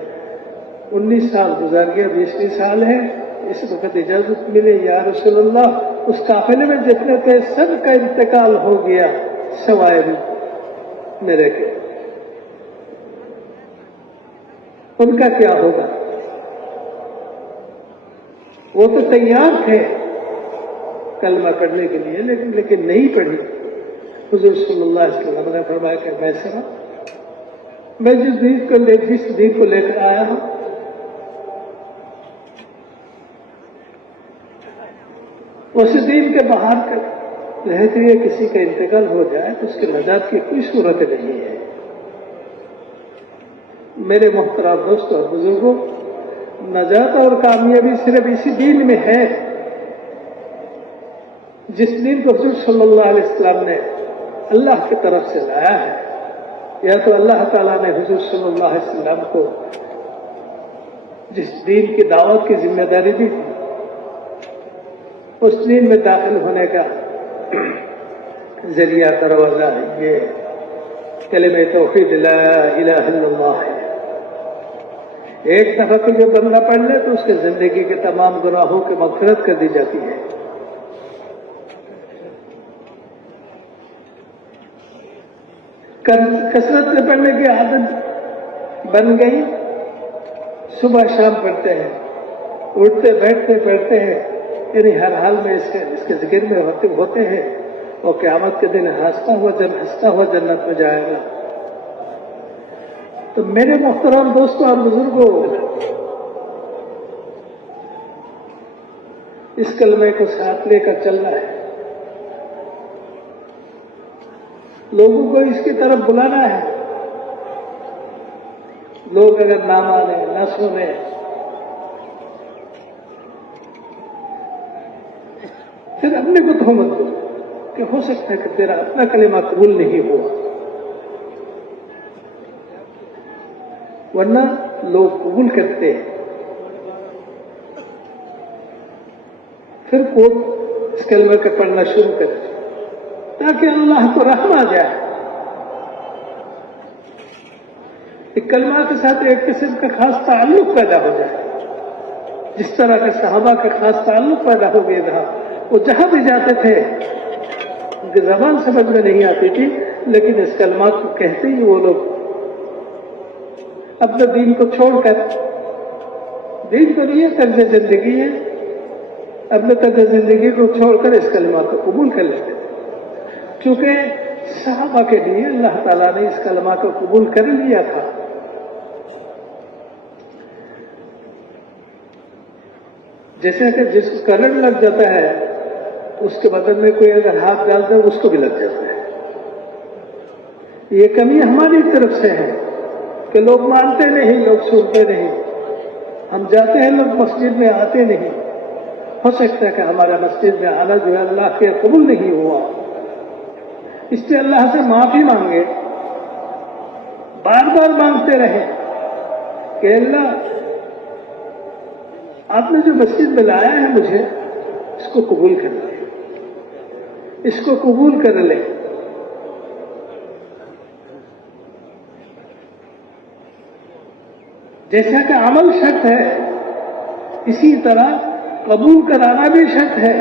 19 سال گزر گیا، 20 سال ہے، اس وقت اجازت ملے یا رسول اللہ، اس قافلے میں جتنے تھے سب کا انتقال ہو گیا سوائے میرے کے، ان کا کیا ہوگا؟ وہ تو تیار تھے کلمہ پڑھنے کے لیے، لیکن نہیں پڑھی۔ حضور صلی اللہ علیہ وسلم نے فرمایا کہ میں جس دین کو لے کر آیا ہوں اس دین کے باہر رہتے ہوئے کسی کا انتقال ہو جائے تو اس کے نجات کی کوئی صورت نہیں ہے۔ میرے محترم دوستوں اور بزرگوں، نجات اور کامیابی صرف اسی دین میں ہے جس دین کو حضور صلی اللہ علیہ وسلم نے اللہ کی طرف سے لایا ہے، یا تو اللہ تعالیٰ نے حضور صلی اللہ علیہ وسلم کو جس دین کی دعوت کی ذمہ داری دی تھی اس دین میں داخل ہونے کا ذریعہ دروازہ یہ کلمہ توحید لا الہ الا اللہ ہے۔ ایک دفعہ کو جو بندہ پڑھ لے تو اس کے زندگی کے تمام گناہوں کی مغفرت کر دی جاتی ہے۔ کثرت سے پڑھنے کی عادت بن گئی، صبح شام پڑھتے ہیں، اٹھتے بیٹھتے پڑھتے ہیں، یعنی ہر حال میں اس کے ذکر میں ہوتے ہیں، اور قیامت کے دن ہنستا ہوا جنت میں جائے گا۔ تو میرے محترم دوستوں اور بزرگوں، اس کلمے کو ساتھ لے کر چلنا ہے، لوگوں کو اس کی طرف بلانا ہے۔ لوگ اگر نہ مانے نہ سنے پھر اپنے کو تہمت دو کہ ہو سکتا ہے کہ تیرا اپنا کلمہ قبول نہیں ہوا، ورنہ لوگ قبول کرتے ہیں۔ پھر خود اس کلمہ کا پڑھنا شروع کرے تاکہ اللہ کو رحم آ جائے۔ ایک کلمہ کے ساتھ ایک قسم کا خاص تعلق پیدا ہو جائے، جس طرح کے صحابہ کا خاص تعلق پیدا ہو گیا تھا۔ وہ جہاں بھی جاتے تھے ان کی زبان سمجھ میں نہیں آتی تھی، لیکن اس کلمات کو کہتے ہی وہ لوگ اپنے دین کو چھوڑ کر، دین تو نہیں ہے طرز زندگی ہے، اپنے طرز زندگی کو چھوڑ کر اس کلمات کو قبول کر لیتے تھے، کیونکہ صحابہ کے لیے اللہ تعالیٰ نے اس کلمہ کو قبول کر لیا تھا۔ جیسے کہ جس کو کرنٹ لگ جاتا ہے اس کے بدن میں کوئی اگر ہاتھ ڈالتا ہے اس کو بھی لگ جاتا ہے۔ یہ کمی ہماری طرف سے ہے کہ لوگ مانتے نہیں، لوگ سنتے نہیں، ہم جاتے ہیں لوگ مسجد میں آتے نہیں۔ ہو سکتا ہے کہ ہمارا مسجد میں آنا جو ہے اللہ کے قبول نہیں ہوا، اس لیے اللہ سے معافی مانگے، بار بار مانگتے رہے کہ اللہ آپ نے جو مسجد میں لایا ہے مجھے اس کو قبول کر لے، اس کو قبول کر لے۔ جیسا کہ عمل شرط ہے اسی طرح قبول کرانا بھی شرط ہے۔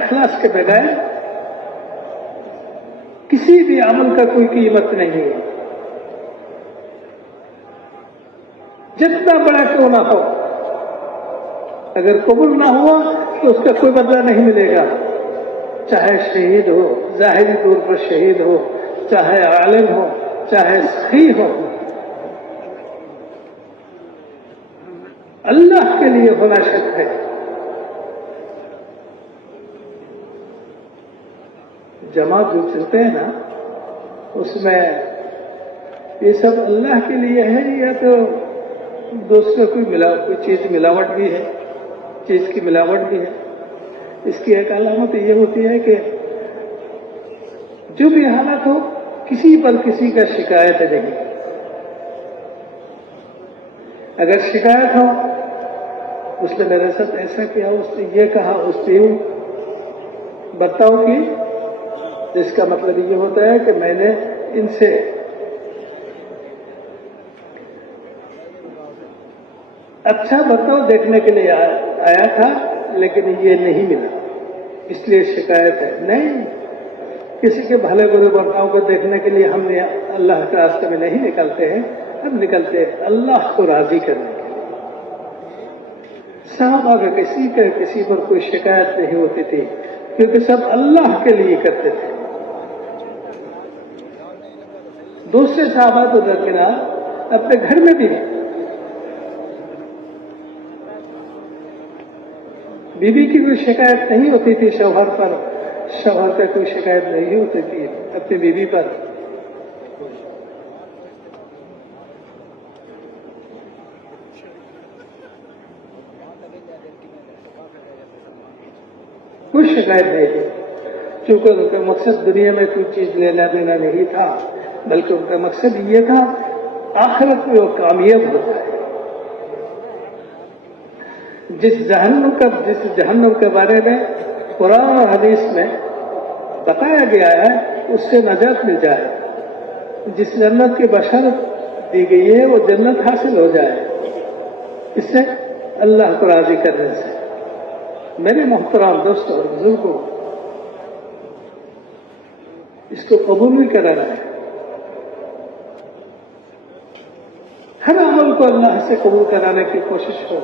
اخلاص کے بغیر کسی بھی عمل کا کوئی قیمت نہیں ہے، جتنا بڑا کیوں نہ ہو، اگر قبول نہ ہوا تو اس کا کوئی بدلہ نہیں ملے گا، چاہے شہید ہو، ظاہری طور پر شہید ہو، چاہے عالم ہو، چاہے سخی ہو، اللہ کے لیے ہونا شرط ہے۔ جماعت جو چلتے ہیں نا اس میں یہ سب اللہ کے لیے ہے یا تو دوسرے کوئی چیز ملاوٹ بھی ہے، چیز کی ملاوٹ بھی ہے۔ اس کی ایک علامت یہ ہوتی ہے کہ جو بھی حالت ہو کسی پر کسی کا شکایت نہیں، اگر شکایت ہو اس نے میرے ساتھ ایسا کیا، اس نے یہ کہا، اس نے یوں برتاؤ کی، جس کا مطلب یہ ہوتا ہے کہ میں نے ان سے اچھا برتاؤ دیکھنے کے لیے آیا تھا لیکن یہ نہیں ملا، اس لیے شکایت ہے۔ نہیں، کسی کے بھلے برے برتاؤ کو دیکھنے کے لیے ہم اللہ کے راستے میں نہیں نکلتے ہیں، ہم نکلتے ہیں اللہ کو راضی کرنے کے لیے۔ صحابہ کا کسی پر کوئی شکایت نہیں ہوتی تھی کیونکہ سب اللہ کے لیے کرتے تھے۔ دوسرے صحابہ تو درکنار اپنے گھر میں بھی بیوی کی کوئی شکایت نہیں ہوتی تھی شوہر پر، شوہر کا کوئی شکایت نہیں ہوتی تھی اپنی بیوی پر۔ کوئی شکایت نہیں تھی، چونکہ ان کا مقصد دنیا میں کوئی چیز لینا دینا نہیں تھا، بلکہ ان کا مقصد یہ تھا آخرت میں وہ کامیاب ہو جائے۔ جس جہنم کے بارے میں قرآن اور حدیث میں بتایا گیا ہے اس سے نجات مل جائے، جس جنت کی بشارت دی گئی ہے وہ جنت حاصل ہو جائے، اس سے اللہ کو راضی کرنے سے۔ میرے محترم دوستوں اور بزرگوں، اس کو قبول بھی کرانا ہے۔ ہر عمل کو اللہ سے قبول کرانے کی کوشش ہو۔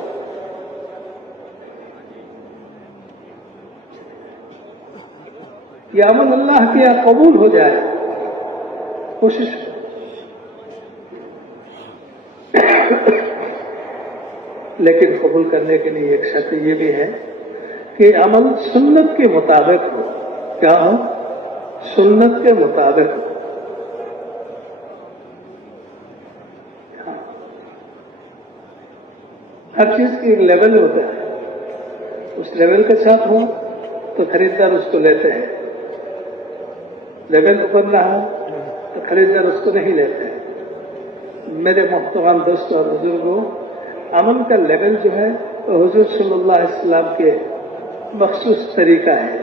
یہ عمل اللہ کے یہاں قبول ہو جائے، کوشش ہو۔ لیکن قبول کرنے کے لیے ایک شرط یہ بھی ہے کہ عمل سنت کے مطابق ہو۔ کیا ہو؟ سنت کے مطابق ہو۔ ہر چیز کی ایک لیول ہوتا ہے، اس لیول کے ساتھ ہو تو خریدار اس کو لیتے ہیں، لیول اوپر نہ ہو تو خریدار اس کو نہیں لیتے ہیں۔ میرے محترم دوستوں اور بزرگوں، عمل کا لیول جو ہے وہ حضور صلی اللہ علیہ وسلم کے مخصوص طریقہ ہے۔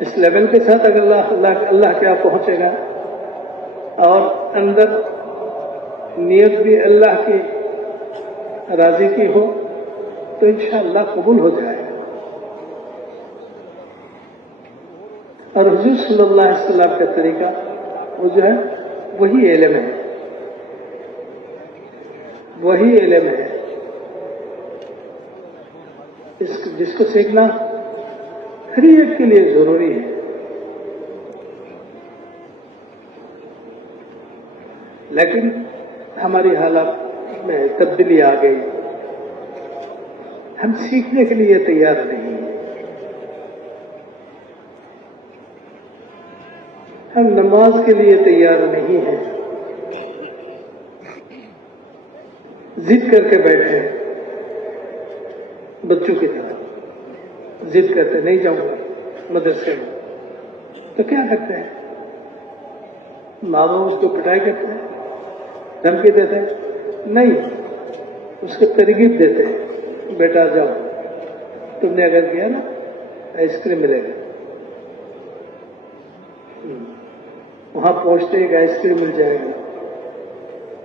اس لیول کے ساتھ اگر اللہ کیا پہنچے گا اور اندر نیت بھی اللہ کی راضی کی ہو تو انشاءاللہ قبول ہو جائے گا۔ اور حضور صلی اللہ علیہ وسلم کا طریقہ وہ جو ہے وہی علم ہے، وہی علم ہے جس کو سیکھنا ہر ایک کے لیے ضروری ہے۔ لیکن ہماری حالات میں تبدیلی آ گئی، ہم سیکھنے کے لیے تیار نہیں ہیں، ہم نماز کے لیے تیار نہیں ہیں، ضد کر کے بیٹھے ہیں، بچوں کی طرح ضد کرتے نہیں جاؤں گا مدرسے میں، تو کیا کرتے ہیں؟ ماں باپ اس کو پٹائی کرتے ہیں، دھمکی دیتے ہیں؟ نہیں، اس کو ترغیب دیتے ہیں، بیٹا جاؤ، تم نے اگر کیا نا آئس کریم ملے گا، وہاں پہنچتے ایک آئس کریم مل جائے گا۔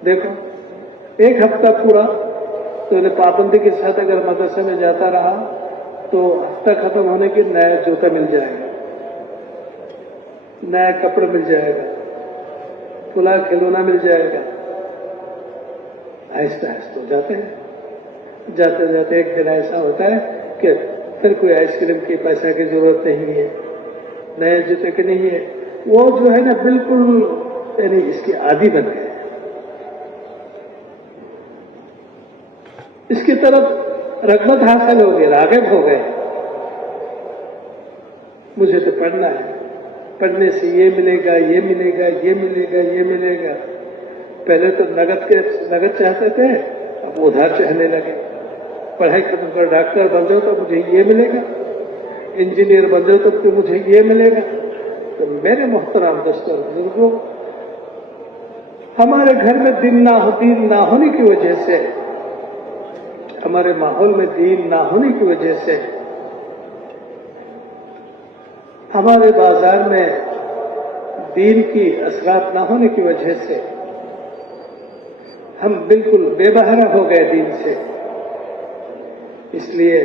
دیکھو ایک ہفتہ پورا تو انہیں پابندی کے ساتھ اگر مدرسے میں جاتا رہا تو ہفتہ ختم ہونے کے نیا جوتا مل جائے گا، نیا کپڑا مل جائے گا، فلاں کھلونا مل جائے گا۔ آہستہ آہستہ جاتے ہیں، جاتے جاتے ایک دن ایسا ہوتا ہے کہ پھر کوئی آئس کریم کی پیسہ کی ضرورت نہیں ہے، نئے جوتے کی نہیں ہے، وہ جو ہے نا بالکل یعنی اس کی عادی بن گئے، اس کی طرف رغبت حاصل ہو گئی، راغب ہو گئے، مجھے تو پڑھنا ہے، پڑھنے سے یہ ملے گا، یہ ملے گا، یہ ملے گا، یہ ملے گا۔ پہلے تو نگد چاہتے تھے، اب ادھار چاہنے لگے، پڑھائی ختم کر ڈاکٹر بن جاؤ تو مجھے یہ ملے گا، انجینئر بن جاؤ تو مجھے یہ ملے گا۔ تو میرے محترم دوستوں بزرگوں، ہمارے گھر میں دین نہ ہونے کی وجہ سے، ہمارے ماحول میں دین نہ ہونے کی وجہ سے، ہمارے بازار میں دین کی اثرات نہ ہونے کی وجہ سے ہم بالکل بے بہرہ ہو گئے دین سے، اس لیے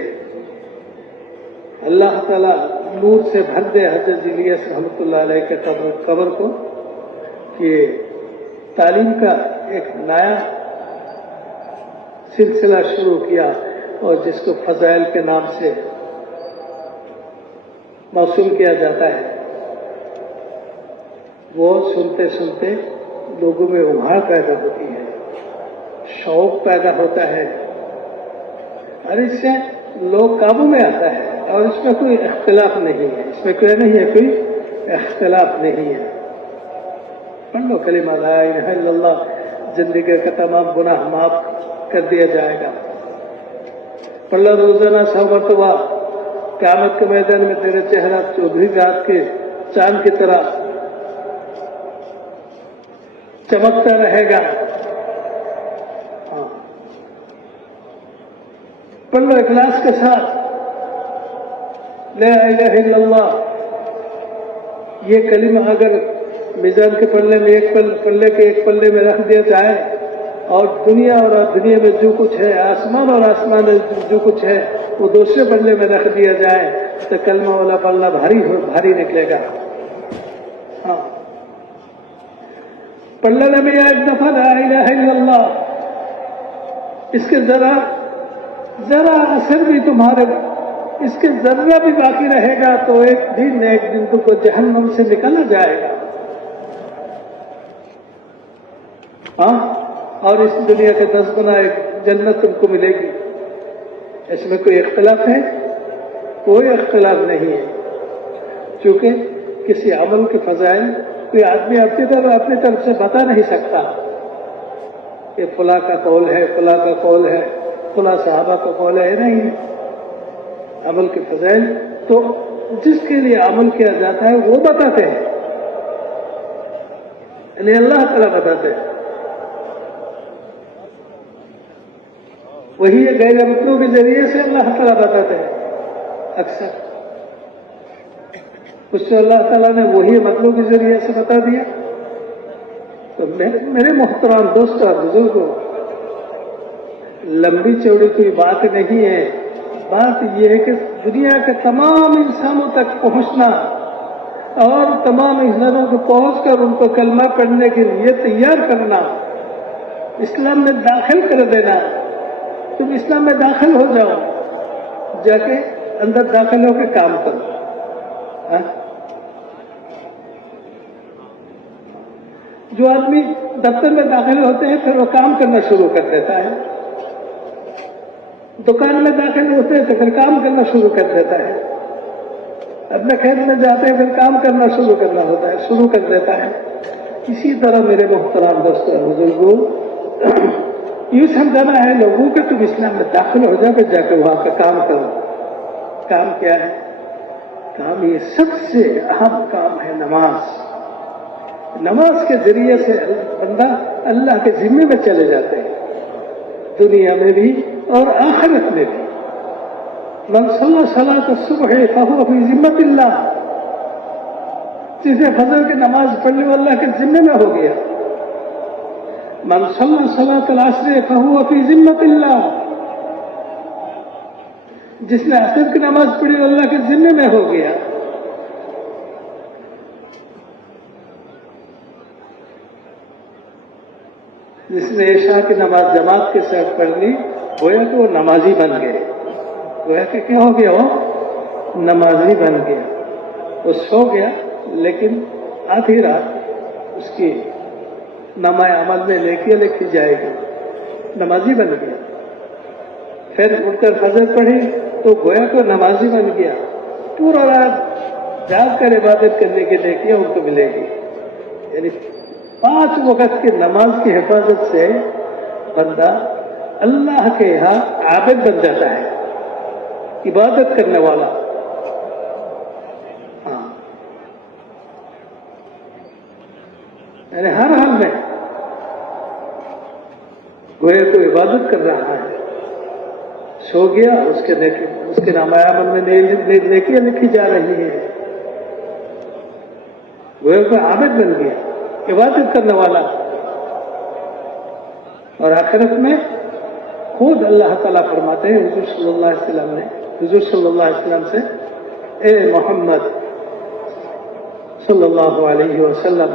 اللہ تعالیٰ نور سے بھر دے حضرت الیاس رحمۃ اللہ علیہ کے قبر کو کہ تعلیم کا ایک نیا سلسلہ شروع کیا اور جس کو فضائل کے نام سے موصول کیا جاتا ہے، وہ سنتے سنتے لوگوں میں ابھار پیدا ہوتی ہے، شوق پیدا ہوتا ہے، اور اس سے لوگ قابو میں آتا ہے، اور اس میں کوئی اختلاف نہیں ہے، اس میں کوئی اختلاف نہیں ہے۔ پڑھ لو کلمہ لا الہ الا اللہ، زندگی کا تمام گناہ معاف کر دیا جائے گا۔ پڑھ لو روزانہ 100 مرتبہ، قیامت کے میدان میں تیرا چہرہ 14 رات کے چاند کی طرح چمکتا رہے گا۔ پڑھ لو اخلاص کے ساتھ لا الہ الا اللہ، یہ کلمہ اگر میزان کے پلے میں ایک پلے میں رکھ دیا جائے، اور دنیا اور دنیا میں جو کچھ ہے، آسمان اور آسمان میں جو کچھ ہے، وہ دوسرے پلے میں رکھ دیا جائے تو کلمہ والا پلہ بھاری نکلے گا۔ ہاں، پلہ میں ایک دفعہ لا الہ الا اللہ، اس کے ذرا اثر بھی تمہارے، اس کے ذرہ بھی باقی رہے گا تو ایک دن تم کو جہنم سے نکالا جائے گا۔ ہاں، اور اس دنیا کے 10 گنا ایک جنت تم کو ملے گی۔ اس میں کوئی اختلاف ہے؟ کوئی اختلاف نہیں ہے، چونکہ کسی عمل کے فضائل کوئی آدمی اپنی طرف سے بتا نہیں سکتا کہ فلاں کا قول ہے، فلاں کا قول ہے، فلاں صحابہ کا قول ہے، نہیں۔ عمل کے فضائل تو جس کے لیے عمل کیا جاتا ہے وہ بتاتے ہیں، یعنی اللہ تعالیٰ بتاتے ہیں۔ وہی غیر مطلوب کے ذریعے سے اللہ تعالیٰ بتاتے ہیں اکثر، اس سے اللہ تعالیٰ نے وہی مطلوب کے ذریعے سے بتا دیا۔ تو میرے محترم دوستوں اور بزرگوں، لمبی چوڑی کوئی بات نہیں ہے، بات یہ ہے کہ دنیا کے تمام انسانوں تک پہنچنا اور تمام انسانوں کو پہنچ کر ان کو کلمہ پڑھنے کے لیے تیار کرنا، اسلام میں داخل کر دینا۔ تم اسلام میں داخل ہو جاؤ، جا کے اندر داخل ہو کے کام کرو۔ جو آدمی دفتر میں داخل ہوتے ہیں پھر وہ کام کرنا شروع کر دیتا ہے، دکان میں داخل ہوتے ہیں تو پھر کام کرنا شروع کر دیتا ہے، اپنے کھیت میں جاتے ہیں پھر کام کرنا شروع کر دیتا ہے۔ اسی طرح میرے محترم دوستوں اور بزرگوں، یوں سمجھانا ہے لوگوں کہ تم اسلام میں داخل ہو جاؤ، جا کے وہاں پہ کام کرو۔ کام کیا ہے؟ کام یہ سب سے اہم کام ہے نماز۔ نماز کے ذریعے سے بندہ اللہ کے ذمے میں چلے جاتے ہیں، دنیا میں بھی اور آخرت میں بھی۔ من صلی صلاۃ الصبح فہو فی ذمۃ اللہ، جس نے فجر کی نماز پڑھ لی وہ اللہ کے ذمے میں ہو گیا۔ من صلی صلاۃ العصر فہو فی ذمۃ اللہ، جس نے عصر کی نماز پڑھی وہ اللہ کے ذمے میں ہو گیا۔ جس نے عشاء کی نماز جماعت کے ساتھ پڑھ لی گویا کہ وہ نمازی بن گئے، گویا کہ کیا ہو گیا؟ وہ نمازی بن گیا۔ وہ سو گیا لیکن آدھی رات اس کی نامہ عمل میں لکھی جائے گی، نمازی بن گیا۔ پھر اٹھ کر فجر پڑھی تو گویا کہ نمازی بن گیا۔ پورا رات جاگ کر عبادت کرنے کی نیکیاں ان کو ملے گی۔ یعنی 5 وقت کی نماز کی حفاظت سے بندہ اللہ کے یہاں عابد بن جاتا ہے، عبادت کرنے والا۔ ہاں، یعنی ہر حال میں گویا کو عبادت کر رہا ہے۔ سو گیا، اس کے نامہ عمل میں نیکیاں لکھی جا رہی ہیں، گویا کو عابد بن گیا، عبادت کرنے والا۔ اور آخرت میں خود اللہ تعالیٰ فرماتے ہیں حضور صلی اللہ علیہ وسلم نے، حضور صلی اللہ علیہ وسلم سے، اے محمد صلی اللہ علیہ وسلم،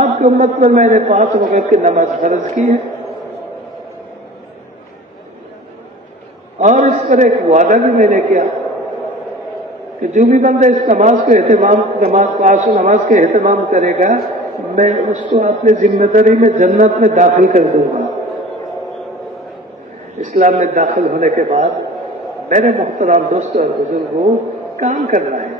آپ کی امت پر میں نے 5 وقت کی نماز فرض کی ہے، اور اس پر ایک وعدہ بھی میں نے کیا کہ جو بھی بندہ اس نماز کے اہتمام کرے گا، میں اس کو اپنی ذمہ داری میں جنت میں داخل کر دوں گا۔ اسلام میں داخل ہونے کے بعد میرے محترم دوستوں اور بزرگوں، کام کرنا ہے۔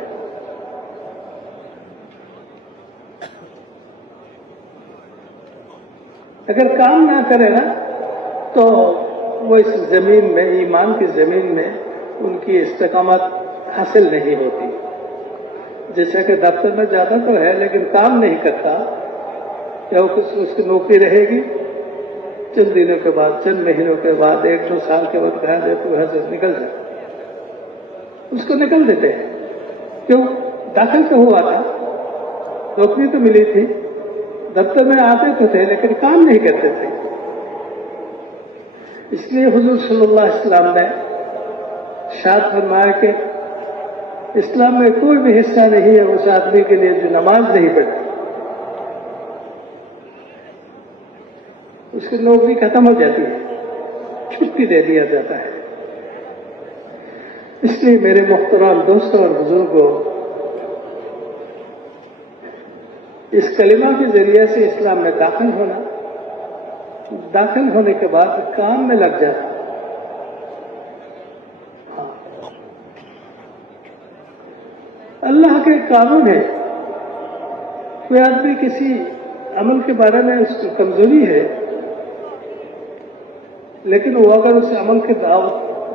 اگر کام نہ کرے نا تو وہ اس زمین میں، ایمان کی زمین میں ان کی استقامت حاصل نہیں ہوتی۔ جیسا کہ دفتر میں جاتا تو ہے لیکن کام نہیں کرتا، کیا اس کی نوکری رہے گی؟ چند دنوں کے بعد، چند مہینوں کے بعد، 1-2 سال کے بعد کہا جائے تو سے نکل جائے، اس کو نکل دیتے ہیں۔ کیوں؟ داخل تو ہوا تھا، نوکری تو ملی تھی، دفتر میں آتے تو تھے لیکن کام نہیں کرتے تھے۔ اس لیے حضور صلی اللہ علیہ وسلم نے ارشاد فرمایا کہ اسلام میں کوئی بھی حصہ نہیں ہے اس آدمی کے لیے جو نماز نہیں پڑھتا، اس کی نوکری ختم ہو جاتی ہے، چھٹی دے دیا جاتا ہے۔ اس لیے میرے محترم دوستوں اور بزرگوں، اس کلمہ کے ذریعے سے اسلام میں داخل ہونا، داخل ہونے کے بعد کام میں لگ جانا۔ اللہ کے قانون ہے، کوئی آدمی کسی عمل کے بارے میں اس کی کمزوری ہے، لیکن وہ اگر اس عمل کی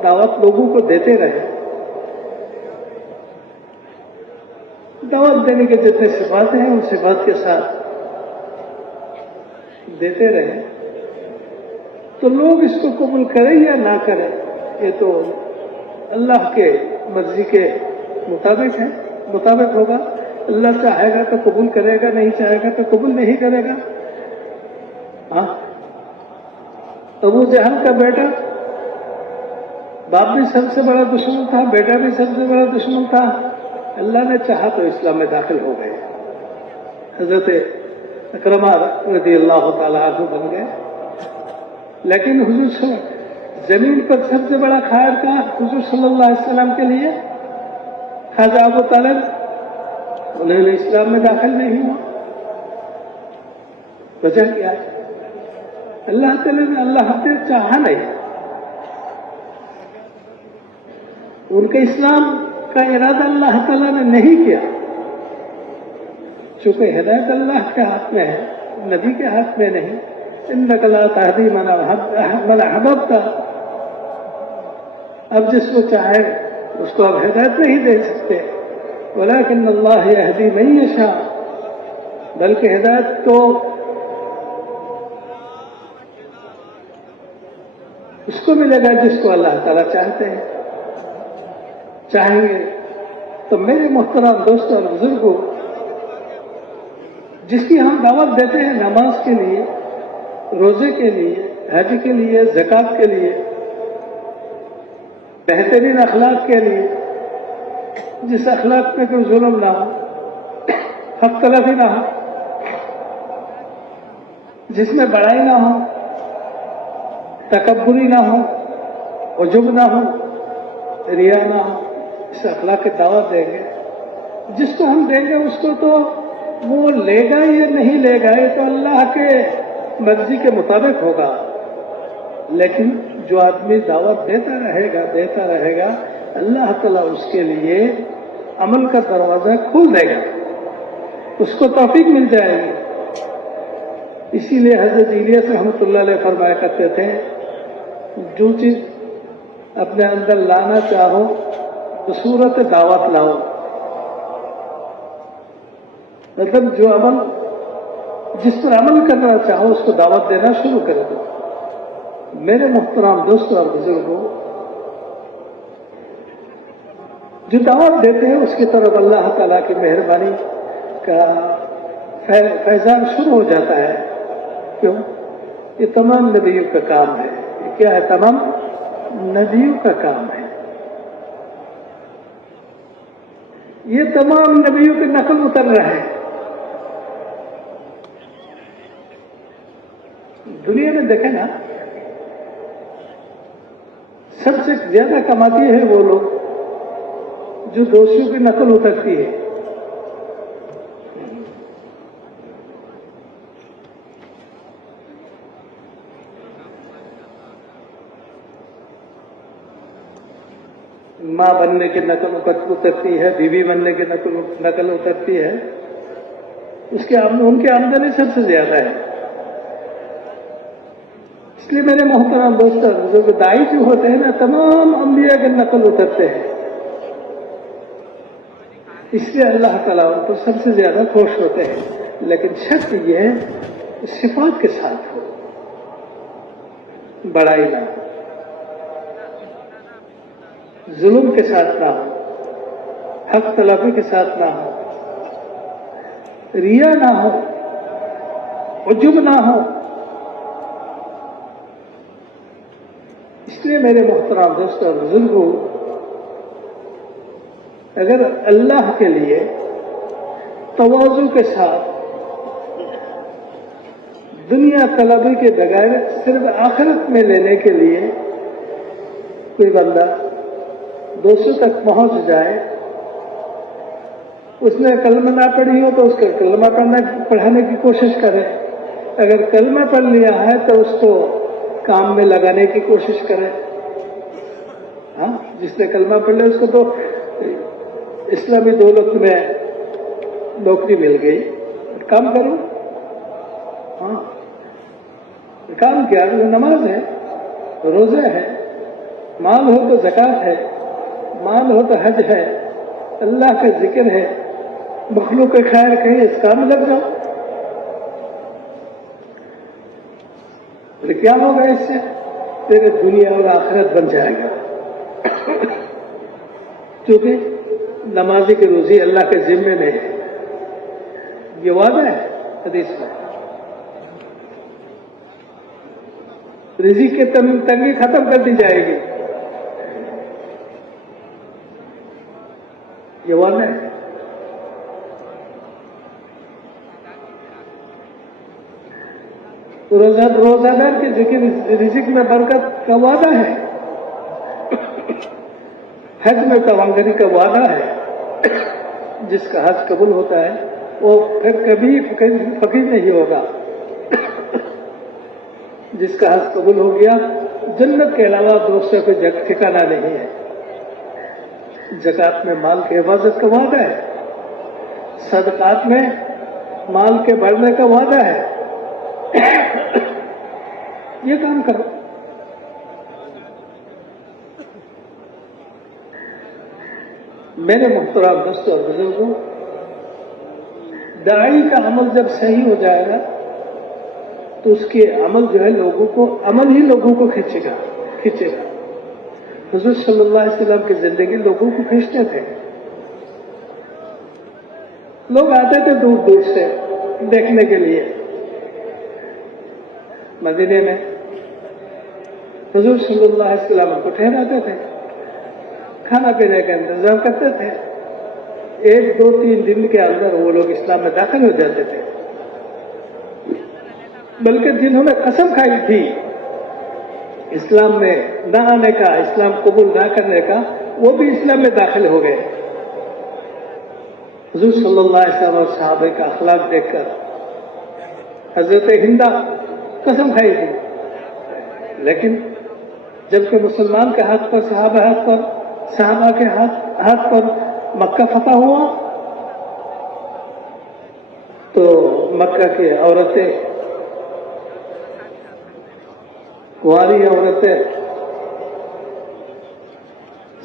دعوت لوگوں کو دیتے رہے، دعوت دینے کے جتنے صفات ہیں ان صفات کے ساتھ دیتے رہے، تو لوگ اس کو قبول کریں یا نہ کریں، یہ تو اللہ کے مرضی کے مطابق ہوگا۔ اللہ چاہے گا تو قبول کرے گا، نہیں چاہے گا تو قبول نہیں کرے گا۔ ہاں، ابو جہل کا بیٹا، باپ بھی سب سے بڑا دشمن تھا، بیٹا بھی سب سے بڑا دشمن تھا، اللہ نے چاہا تو اسلام میں داخل ہو گئے، حضرت اکرمہ رضی اللہ تعالیٰ عنہ بن گئے۔ لیکن حضور صلی اللہ علیہ وسلم، زمین پر سب سے بڑا خیر کا حضور صلی اللہ علیہ وسلم کے لیے خواجہ ابو طالب، انہوں نے اسلام میں داخل نہیں ہوا۔ وجہ کیا ہے؟ اللہ تعالیٰ نے اللہ نے چاہا نہیں، ان کے اسلام کا ارادہ اللہ تعالیٰ نے نہیں کیا۔ چونکہ ہدایت اللہ کے ہاتھ میں ہے، نبی کے ہاتھ میں نہیں۔ انک لا تہدی من احببت، اب جس کو چاہے اس کو اب ہدایت نہیں دے سکتے، ولکن اللہ یہدی من یشاء، بلکہ ہدایت تو اس کو ملے گا جس کو اللہ تعالیٰ چاہتے ہیں، چاہیں گے۔ تو میرے محترم دوستوں اور بزرگوں، جس کی ہم دعوت دیتے ہیں نماز کے لیے، روزے کے لیے، حج کے لیے، زکوٰۃ کے لیے، بہترین اخلاق کے لیے، جس اخلاق میں کوئی ظلم نہ ہو، حق تلفی نہ ہو، جس میں بڑائی نہ ہو، تکبری نہ ہو، عجب نہ ہو، ریا نہ ہو، اس اخلاق کی دعوت دیں گے۔ جس کو ہم دیں گے اس کو تو وہ لے گا یا نہیں لے گا، یہ تو اللہ کے مرضی کے مطابق ہوگا۔ لیکن جو آدمی دعوت دیتا رہے گا، اللہ تعالیٰ اس کے لیے عمل کا دروازہ کھول دے گا، اس کو توفیق مل جائے گی۔ اسی لیے حضرت الیاس رحمۃ اللہ علیہ فرمایا کرتے تھے، جو چیز اپنے اندر لانا چاہو تو صورت دعوت لاؤ، مطلب جو عمل، جس پر عمل کرنا چاہو اس کو دعوت دینا شروع کر دو۔ میرے محترم دوستوں اور بزرگوں، جو دعوت دیتے ہیں اس کی طرف اللہ تعالیٰ کی مہربانی کا فیضان شروع ہو جاتا ہے۔ کیوں؟ یہ تمام نبیوں کا کام ہے. یہ کیا ہے؟ تمام نبیوں کا کام ہے. یہ تمام نبیوں کی نقل اتر رہا ہے. دنیا میں دیکھیں نا، سب سے زیادہ کماتی ہے وہ لوگ جو دوسروں کی نقل اترتی ہے. ماں بننے کی نقل اترتی ہے، بیوی بننے کی نقل اترتی ہے. ان کی آمدنی سب سے زیادہ ہے. اس لیے میرے محترم دوستوں، بزرگ دائی جو ہوتے ہیں نا، تمام انبیاء کی نقل اترتے ہیں. اس لیے اللہ تعالیٰ ان پر سب سے زیادہ خوش ہوتے ہیں. لیکن شرط یہ ہے صفات کے ساتھ ہو، بڑائی نہ ہو، ظلم کے ساتھ نہ ہو، حق طلبی کے ساتھ نہ ہو، ریا نہ ہو، عجب نہ ہو. اس لیے میرے محترم دوستوں اور بزرگوں، اگر اللہ کے لیے تواضع کے ساتھ دنیا طلبی کے بغیر صرف آخرت میں لینے کے لیے کوئی بندہ 200 تک پہنچ جائے، اس نے کلمہ نہ پڑھی ہو تو اس کا کلمہ پڑھانے کی کوشش کرے. اگر کلمہ پڑھ لیا ہے تو اس کو کام میں لگانے کی کوشش کرے. ہاں، جس نے کلمہ پڑھ لیا اس کو تو اسلامی دولت میں نوکری مل گئی، کام کرو. ہاں، کام کیا؟ نماز ہے، روزہ ہے، مال ہو تو زکوٰۃ ہے، مال ہو تو حج ہے، اللہ کا ذکر ہے، مخلوق کے خیر کہیں اس کام میں لگ جاؤ. کیا ہوگا اس سے؟ تیرے دنیا اور آخرت بن جائے گا. کیونکہ نمازی کی روزی اللہ کے ذمے میں ہے. یہ وعدہ ہے حدیث میں. رزق کی تنگی ختم کر دی جائے گی. یہ وعدہ ہے. روزہ دار کے ذکر رزق میں برکت کا وعدہ ہے. حج میں توانگری کا وعدہ ہے. جس کا حج قبول ہوتا ہے وہ پھر کبھی فقیر نہیں ہوگا. جس کا حج قبول ہو گیا جنت کے علاوہ دوسرے کو ٹھکانا نہیں ہے. زکوٰۃ میں مال کی حفاظت کا وعدہ ہے. صدقات میں مال کے بڑھنے کا وعدہ ہے. یہ کام کرو. میرے محترم دوستوں اور بزرگوں، داعی کا عمل جب صحیح ہو جائے گا تو اس کے عمل جو ہے عمل ہی لوگوں کو کھینچے گا. حضور صلی اللہ علیہ وسلم کی زندگی لوگوں کو کھینچتے تھے. لوگ آتے تھے دور دور سے دیکھنے کے لیے. مدینے میں حضور صلی اللہ علیہ وسلم کو ٹھہراتے تھے، کھانا پینے کا انتظام کرتے تھے. 1 2 3 دن کے اندر وہ لوگ اسلام میں داخل ہو جاتے تھے. بلکہ جنہوں نے قسم کھائی تھی اسلام میں نہ آنے کا، اسلام قبول نہ کرنے کا، وہ بھی اسلام میں داخل ہو گئے. حضور صلی اللہ علیہ وسلم اور صحابہ کا اخلاق دیکھ کر حضرت ہندہ قسم کھائی تھی. لیکن جبکہ مسلمان کے ہاتھ پر، صحابہ کے ہاتھ پر مکہ فتح ہوا تو مکہ کی عورتیں، کنواری عورتیں،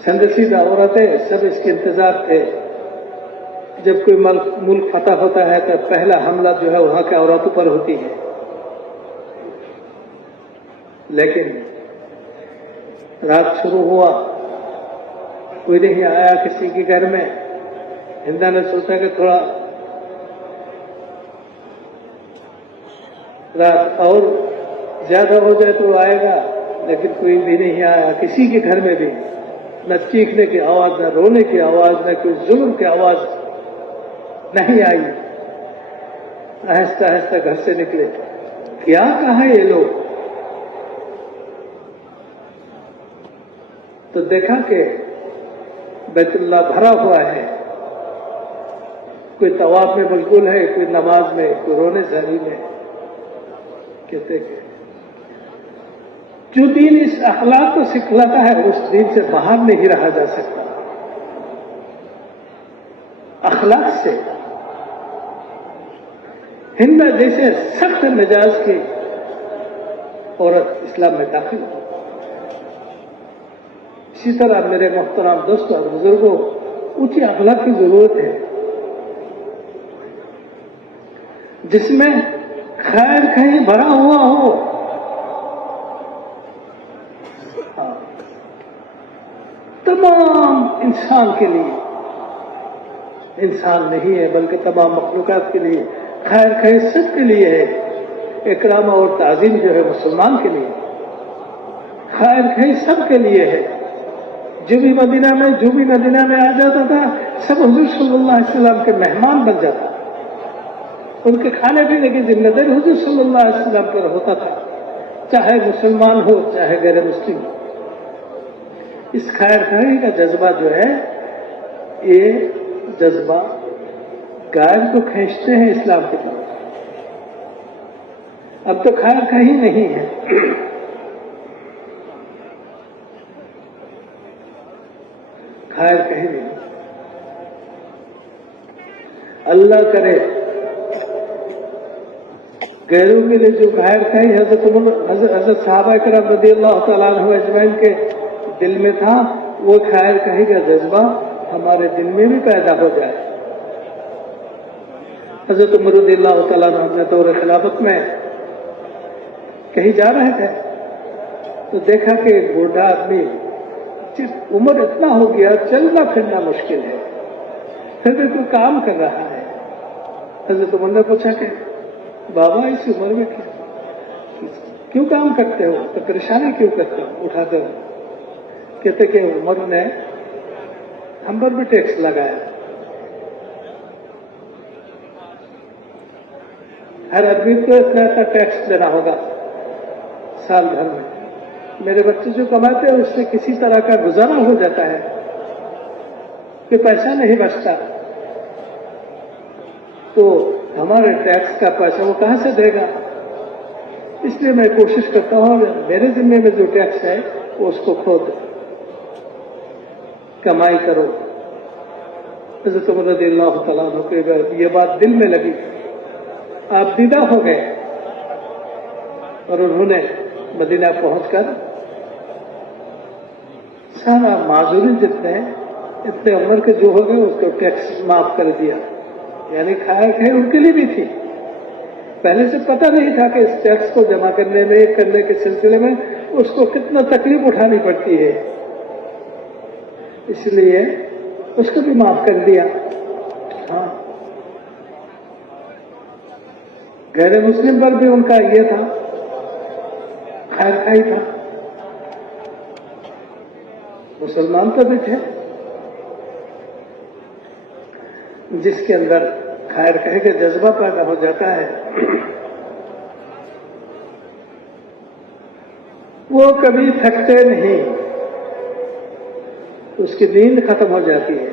سندسیدہ عورتیں سب اس کے انتظار تھے. جب کوئی ملک فتح ہوتا ہے تو پہلا حملہ جو ہے وہاں کے عورتوں پر ہوتی ہے. لیکن رات شروع ہوا، کوئی نہیں آیا کسی کے گھر میں. ہندا نے سوچا کہ تھوڑا رات اور زیادہ ہو جائے تو آئے گا، لیکن کوئی بھی نہیں آیا، کسی کے گھر میں بھی نہ چیخنے کی آواز، نہ رونے کی آواز، نہ کوئی ظلم کی آواز نہیں آئی۔ آہستہ آہستہ گھر سے نکلے، کیا کہا یہ لوگ؟ تو دیکھا کہ بیت اللہ بھرا ہوا ہے، کوئی طواف میں مشغول ہے، کوئی نماز میں، کوئی رونے زاری میں۔ کہتے کہ جو دین اس اخلاق کو سکھلاتا ہے اس دین سے باہر نہیں رہا جا سکتا۔ اخلاق سے ہند جیسے سخت مزاج کی عورت اسلام میں داخل ہو۔ اسی طرح میرے محترم دوستوں اور بزرگوں، اونچی اخلاق کی ضرورت ہے جس میں خیر کہیں بھرا ہوا ہو۔ تمام انسان کے لیے، انسان نہیں ہے بلکہ تمام مخلوقات کے لیے خیر خیر سب کے لیے ہے۔ اکرام اور تعظیم جو ہے مسلمان کے لیے، خیر خیر سب کے لیے ہے۔ جو بھی مدینہ میں آ جاتا تھا سب حضور صلی اللہ علیہ وسلم کے مہمان بن جاتا، ان کے کھانے پینے کی ذمہ داری حضور صلی اللہ علیہ وسلم پر ہوتا تھا، چاہے مسلمان ہو چاہے غیر مسلم ہو۔ اس خیر خیری کا جذبہ جو ہے، یہ جذبہ غیر کو کھینچتے ہیں اسلام کی طرف۔ اب تو خیر کہیں نہیں ہے، خیر کہیں نہیں۔ اللہ کرے غیروں کے لیے جو خیر کہیں حضرت صحابہ کرام رضی اللہ تعالیٰ عنہ اجمعین کے دل میں تھا، وہ خیر کہیں کا جذبہ ہمارے دل میں بھی پیدا ہو جائے۔ حضرت عمر رضی اللہ تعالیٰ عنہ اپنے دور خلافت میں کہیں جا رہے تھے تو دیکھا کہ ایک بوڑھا آدمی، عمر اتنا ہو گیا چلنا پھرنا مشکل ہے، پھر بھی کوئی کام کر رہا ہے۔ حضرت عمر نے پوچھا کہ بابا اس عمر میں کیوں کام کرتے ہو، تو پریشانی کیوں کرتے ہو، اٹھاتے ہو؟ کہتے کہ عمر نے ہم پر بھی ٹیکس لگایا، ہر آدمی کو اتنا ٹیکس دینا ہوگا سال بھر میں، میرے بچے جو کماتے ہیں اس سے کسی طرح کا گزارا ہو جاتا ہے کہ پیسہ نہیں بچتا، تو ہمارے ٹیکس کا پیسہ وہ کہاں سے دے گا؟ اس لیے میں کوشش کرتا ہوں میرے ذمے میں جو ٹیکس ہے وہ اس کو خود کمائی کرو۔ حضرت عمر رضی اللہ تعالیٰ عنہ کو یہ بات دل میں لگی، آپ دیدہ ہو گئے اور انہوں نے مدینہ پہنچ کر سارا معذورین جتنے اتنے عمر کے جو ہو گئے اس کو ٹیکس معاف کر دیا، یعنی خیر خیر ان کے لیے بھی تھی۔ پہلے سے پتہ نہیں تھا کہ اس ٹیکس کو جمع کرنے کے سلسلے میں اس کو کتنا تکلیف اٹھانی پڑتی ہے، اس لیے اس کو بھی معاف کر دیا۔ ہاں، غیر مسلم پر بھی ان کا یہ تھا، خیر خائی تھا، مسلمان تو بھی تھے جس کے اندر خیر کہے کہ جذبہ پیدا ہو جاتا ہے، وہ کبھی تھکتے نہیں، اس کی نیند ختم ہو جاتی ہے۔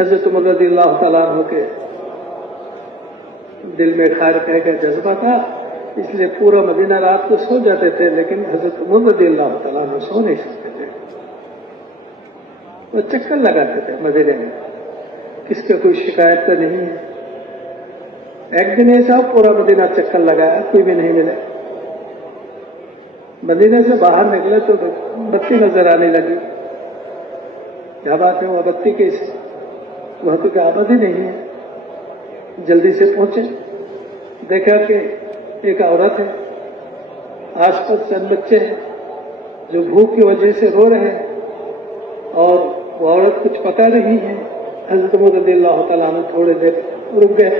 حضرت عمر رضی اللہ تعالیٰ عنہ کے دل میں خیر کہے کا جذبہ تھا، اس لیے پورا مدینہ رات کو سو جاتے تھے، لیکن حضرت عمر رضی اللہ تعالیٰ عنہ سو نہیں سکتے تھے، وہ چکر لگاتے تھے مدینے میں، کس کا کوئی شکایت تو نہیں ہے۔ ایک دن ایسا پورا مدینہ چکر لگایا، کوئی بھی نہیں ملے، مدینے سے باہر نکلے تو بتی نظر آنے لگی، کیا بات ہے، وہ بتی کی وہاں تو کوئی آبادی نہیں ہے۔ جلدی سے پہنچے، دیکھا کہ ایک عورت ہے، آس پاس چند بچے ہیں جو بھوک کی وجہ سے رو رہے ہیں، اور وہ عورت کچھ پکا رہی ہے۔ حضرت عمر رضی اللہ تعالیٰ عنہ تھوڑے دیر رک گئے،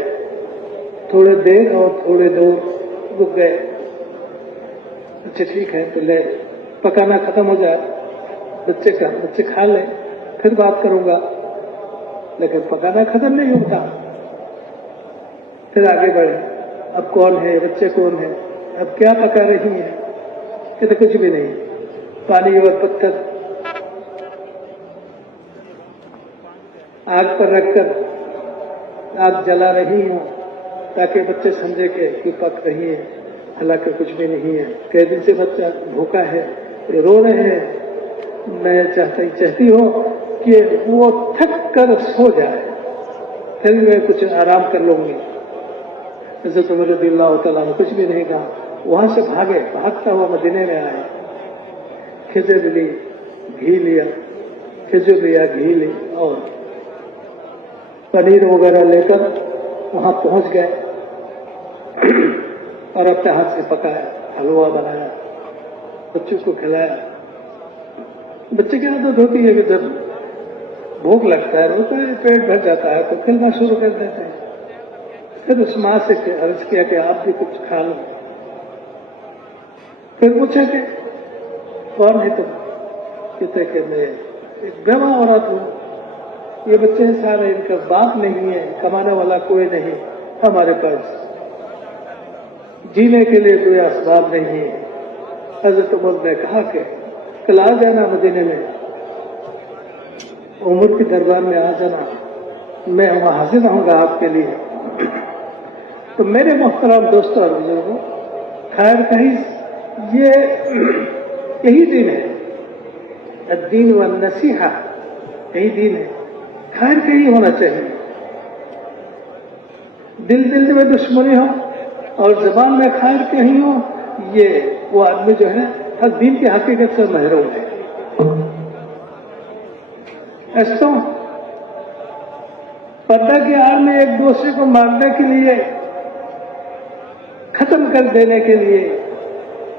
تھوڑے دیر رک گئے، اچھا ٹھیک ہے تو لے پکانا ختم ہو جائے بچے کھا لیں پھر بات کروں گا، لیکن پکانا ختم نہیں ہوتا. پھر آگے بڑھے، اب کون ہے، بچے کون ہیں، اب کیا پکا رہی ہیں، کہتے کچھ بھی نہیں، پانی اور پتھر آگ پر رکھ کر آگ جلا رہی ہوں تاکہ بچے سمجھے کہ پک رہی ہے، حالانکہ کچھ بھی نہیں ہے. کئی دن سے بچہ بھوکا ہے، رو رہے ہیں. میں چاہتی ہوں کہ وہ تھک کر سو جائے، پھر میں کچھ آرام کر لوں گی. حضرت عمر رضی اللہ تعالیٰ نے کچھ بھی نہیں کہا، وہاں سے بھاگتا ہوا مدینے میں آئے. کھجور لی، گھی لیا، کھجور لیا، گھی لی اور پنیر وغیرہ لے کر وہاں پہنچ گئے اور اپنے ہاتھ سے پکایا، حلوہ بنایا، بچوں کو کھلایا. بچے کی عادت ہوتی ہے کہ جب بھوک لگتا ہے، روتا ہے، پیٹ بھر جاتا ہے تو کھلنا شروع کر دیتے ہیں. پھر اس ماں سے عرض کیا کہ آپ بھی کچھ کھا لو. پھر پوچھا کہ کون ہے تم؟ کہتے کہ میں ایک بیوہ عورت ہوں، یہ بچے سارے، ان کا باپ نہیں ہے، کمانے والا کوئی نہیں، ہمارے پاس جینے کے لیے کوئی اسباب نہیں ہے. حضرت عمر نے کہا کہ کل آ جانا مدینے میں، عمر کے دربار میں آ جانا، میں وہاں حاضر رہوں گا آپ کے لیے. تو میرے محترم دوستوں اور بزرگوں، خیر کہیں یہی دین ہے، الدین والنصیحہ، یہی دین ہے. خیر کہیں ہونا چاہیے. دل میں دشمنی ہو اور زبان میں خیر کہیں ہو، یہ وہ آدمی جو ہے ہر دین کی حقیقت سے محروم ہے. ایسا پردہ کی آڑ میں ایک دوسرے کو مارنے کے لیے، ختم کر دینے کے لیے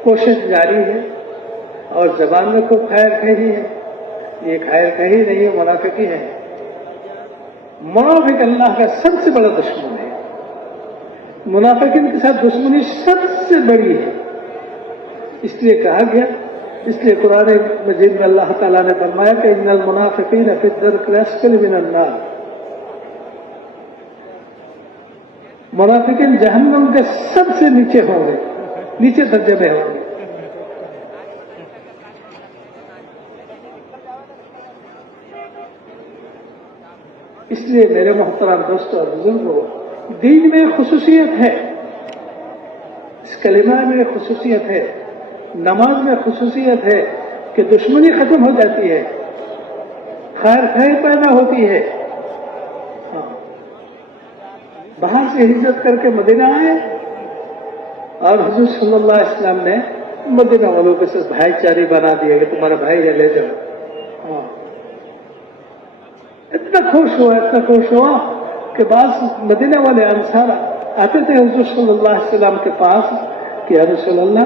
کوشش جاری ہے، اور زبان میں خوب خیر کہی ہے. یہ خیر کہی نہیں ہے، منافقی ہے. منافق اللہ کا سب سے بڑا دشمن ہے. منافقین کے ساتھ دشمنی سب سے بڑی ہے. اس لیے کہا گیا، اس لیے قرآن مجید میں اللہ تعالیٰ نے فرمایا کہ ان المنافقین فی الدرک الاسفل من النار. منافقین جہنم کے سب سے نیچے ہوں گے، نیچے درجے میں ہوں گے. اس لیے میرے محترم دوستوں اور بزرگوں، دین میں خصوصیت ہے، اس کلمہ میں خصوصیت ہے، نماز میں خصوصیت ہے کہ دشمنی ختم ہو جاتی ہے، خیر پیدا ہوتی ہے. باہر سے ہجرت کر کے مدینہ آئے اور حضور صلی اللہ علیہ وسلم نے مدینہ والوں کے ساتھ بھائی چارے بنا دیا کہ تمہارا بھائی ہے، لے جاؤ. اتنا خوش ہوا کہ بعض مدینہ والے انصار آتے تھے حضور صلی اللہ علیہ وسلم کے پاس کہ یا رسول اللہ،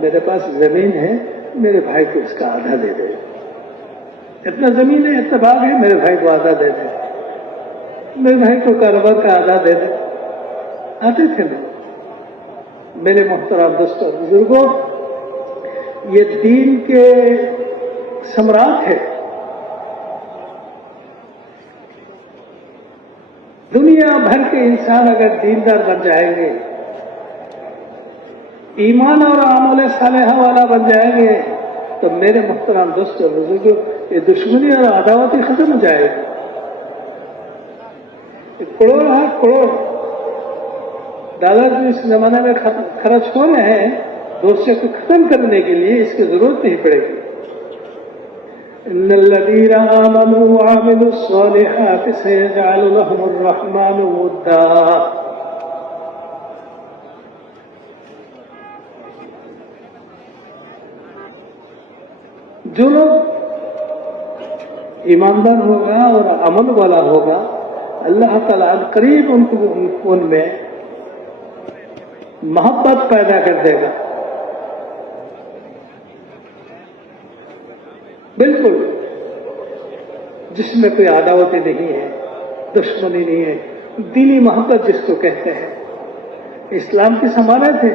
میرے پاس زمین ہے، میرے بھائی کو اس کا آدھا دے دے. اتنا زمین ہے، اتنا باغ ہے، میرے بھائی کو آدھا دے دے، میرے بھائی کو کاروبار کا آدھا دے دے. آتے تھے لوگ. میرے محترم دوستوں بزرگوں، یہ دین کے ثمرات ہے. دنیا بھر کے انسان اگر دیندار بن جائیں گے، ایمان اور اعمال صالحہ والا بن جائیں گے، تو میرے محترم دوستوں بزرگوں، یہ دشمنی اور عداوت ختم ہو جائے گی. کروڑ ڈالر جو اس زمانے میں خرچ ہو رہے ہیں دوسرے کو ختم کرنے کے لیے، اس کی ضرورت نہیں پڑے گی. ان الذين آمنوا وعملوا الصالحات سيجعل لهم الرحمن ودا. جو لوگ ایماندار ہوگا اور عمل والا ہوگا، اللہ تعالیٰ قریب ان میں محبت پیدا کر دے گا. بالکل جس میں کوئی عداوتیں نہیں ہے، دشمنی نہیں ہے، دینی محبت جس کو کہتے ہیں. اسلام کی ضمانت ہے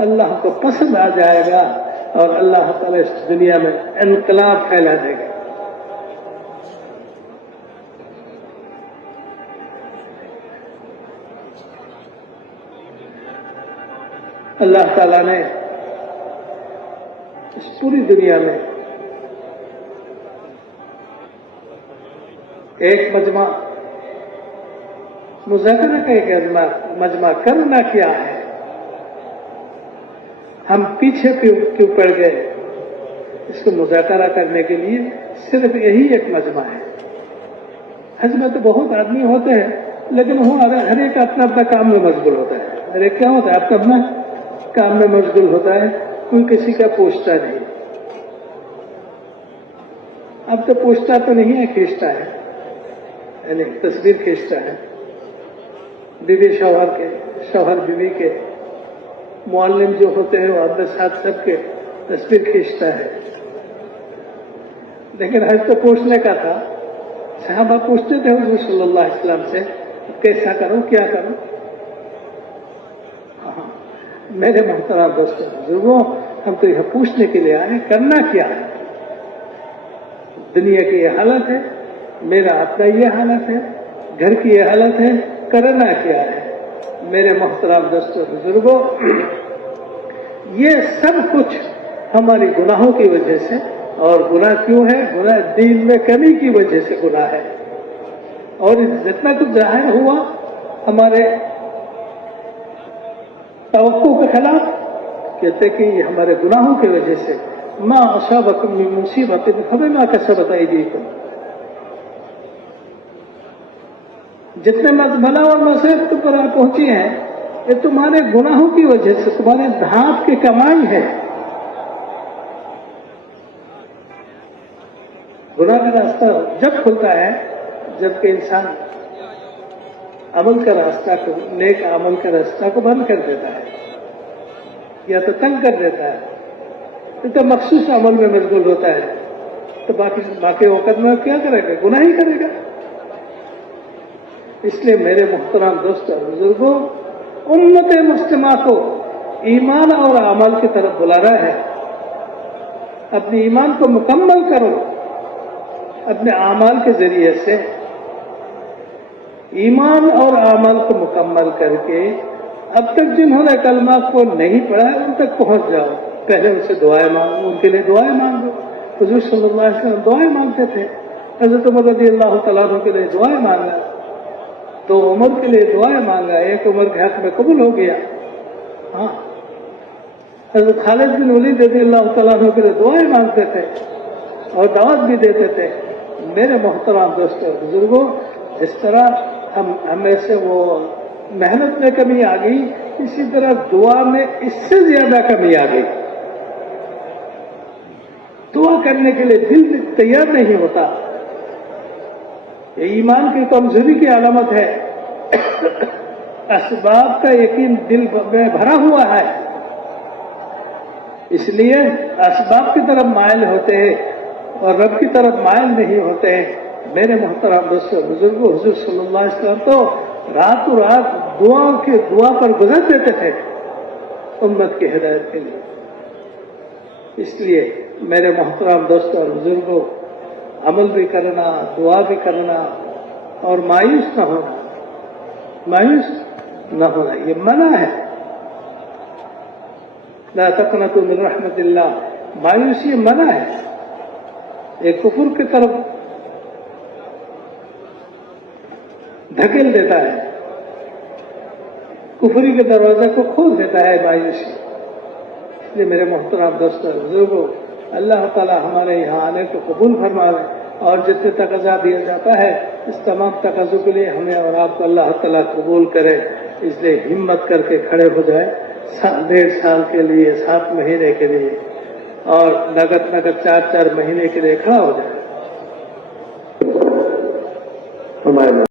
اللہ کو پسند آ جائے گا اور اللہ تعالیٰ اس دنیا میں انقلاب پھیلا دے گا. اللہ تعالیٰ نے اس پوری دنیا میں ایک مجمع مذاکرہ کا ایک مجمع کرنا کیا ہے. ہم پیچھے کیوں پڑ گئے؟ اس کو مذاکرہ کرنے کے لیے صرف یہی ایک مجمع ہے. حج میں تو بہت آدمی ہوتے ہیں لیکن وہ ہر ایک اپنا اپنا کام میں مشغول ہوتا ہے. ہر ایک کیا ہوتا ہے؟ اپنا اپنا کام میں مشغول ہوتا ہے. کوئی کسی کا پوچھتا نہیں. اب تو پوچھتا تو نہیں ہے، کھینچتا ہے، یعنی تصویر کھینچتا ہے. بیوی شوہر کے، شوہر بیوی کے، معلم جو ہوتے ہیں وہ اپنے ساتھ سب کے تصویر کھینچتا ہے. لیکن حج تو پوچھنے کا تھا. صحابہ پوچھتے تھے حضور صلی اللہ علیہ وسلم سے کیسا کروں، کیا کروں. میرے محترم دوستوں بزرگوں، ہم تو یہ پوچھنے کے لیے آئے کرنا کیا ہے. دنیا کی یہ حالت ہے، میرا اپنا یہ حالت ہے، گھر کی یہ حالت ہے، کرنا کیا ہے. میرے محترم دوستوں بزرگوں، یہ سب کچھ ہماری گناہوں کی وجہ سے، اور گناہ کیوں ہے؟ گناہ دین میں کمی کی وجہ سے گناہ ہے. اور جتنا کچھ ظاہر ہوا ہمارے توقع کے خلاف، کہتے کہ یہ ہمارے گناہوں کی وجہ سے. ما اصابکم من مصیبت فبما کسبت ایدیکم، جتنے بلا اور مصیبت پر آپ پہنچی ہیں یہ تمہارے گناہوں کی وجہ سے، تمہارے دھات کی کمائی ہے. گناہ کا راستہ جب کھلتا ہے جبکہ انسان عمل کا راستہ کو، نیک عمل کا راستہ کو بند کر دیتا ہے یا تو تنگ کر دیتا ہے، تو مخصوص عمل میں مشغول ہوتا ہے. تو باقی وقت میں کیا کرے گا؟ گناہ ہی کرے گا. اس لیے میرے محترم دوستوں بزرگوں، امت مسلمہ کو ایمان اور عمل کی طرف بلا رہا ہے. اپنے ایمان کو مکمل کرو. اپنے اعمال کے ذریعے سے ایمان اور اعمال کو مکمل کر کے اب تک جنہوں نے کلمہ کو نہیں پڑھا ہے ان تک پہنچ جاؤ. پہلے ان سے دعائیں مانگو، ان کے لیے دعائیں مانگو. حضور صلی اللہ علیہ وسلم دعائیں مانگتے تھے. حضرت عمر رضی اللہ تعالیٰ عنہ کے لیے دعائیں مانگا، تو عمر کے لیے دعائیں مانگا، ایک عمر کے حق میں قبول ہو گیا. ہاں، حضرت خالد بن ولید رضی اللہ تعالیٰ عنہ کے لیے دعائیں مانگتے تھے اور دعوت بھی دیتے تھے. میرے محترم دوستوں بزرگوں، جس طرح ہمیں سے وہ محنت میں کمی آ گئی، اسی طرح دعا میں اس سے زیادہ کمی آ گئی. دعا کرنے کے لیے دل تیار نہیں ہوتا. یہ ایمان کی کمزوری کی علامت ہے. اسباب کا یقین دل میں بھرا ہوا ہے، اس لیے اسباب کی طرف مائل ہوتے ہیں اور رب کی طرف مائل نہیں ہوتے ہیں. میرے محترم دوستوں بزرگوں، حضور صلی اللہ علیہ وسلم تو راتوں رات دعا پر گزر دیتے تھے امت کی ہدایت کے لیے. اس لیے میرے محترم دوستوں اور بزرگوں، عمل بھی کرنا، دعا بھی کرنا اور مایوس نہ ہونا. مایوس نہ ہونا یہ منع ہے. لا تقنطوا من رحمت اللہ، مایوسی منع ہے. ایک کفر کی طرف دھکیل دیتا ہے، کفری کے دروازے کو کھول دیتا ہے مایوسی. اس لیے میرے محترم دوستوں بزرگوں، اللہ تعالی ہمارے یہاں آنے کو قبول فرمائے اور جتنے تقاضا دیا جاتا ہے اس تمام تقاضوں کے لیے ہمیں اور آپ کو اللہ تعالیٰ قبول کرے. اس لیے ہمت کر کے کھڑے ہو جائے 1.5 سال کے لیے، 7 مہینے کے لیے اور نگد 4 مہینے کے لیے کھڑا ہو جائے.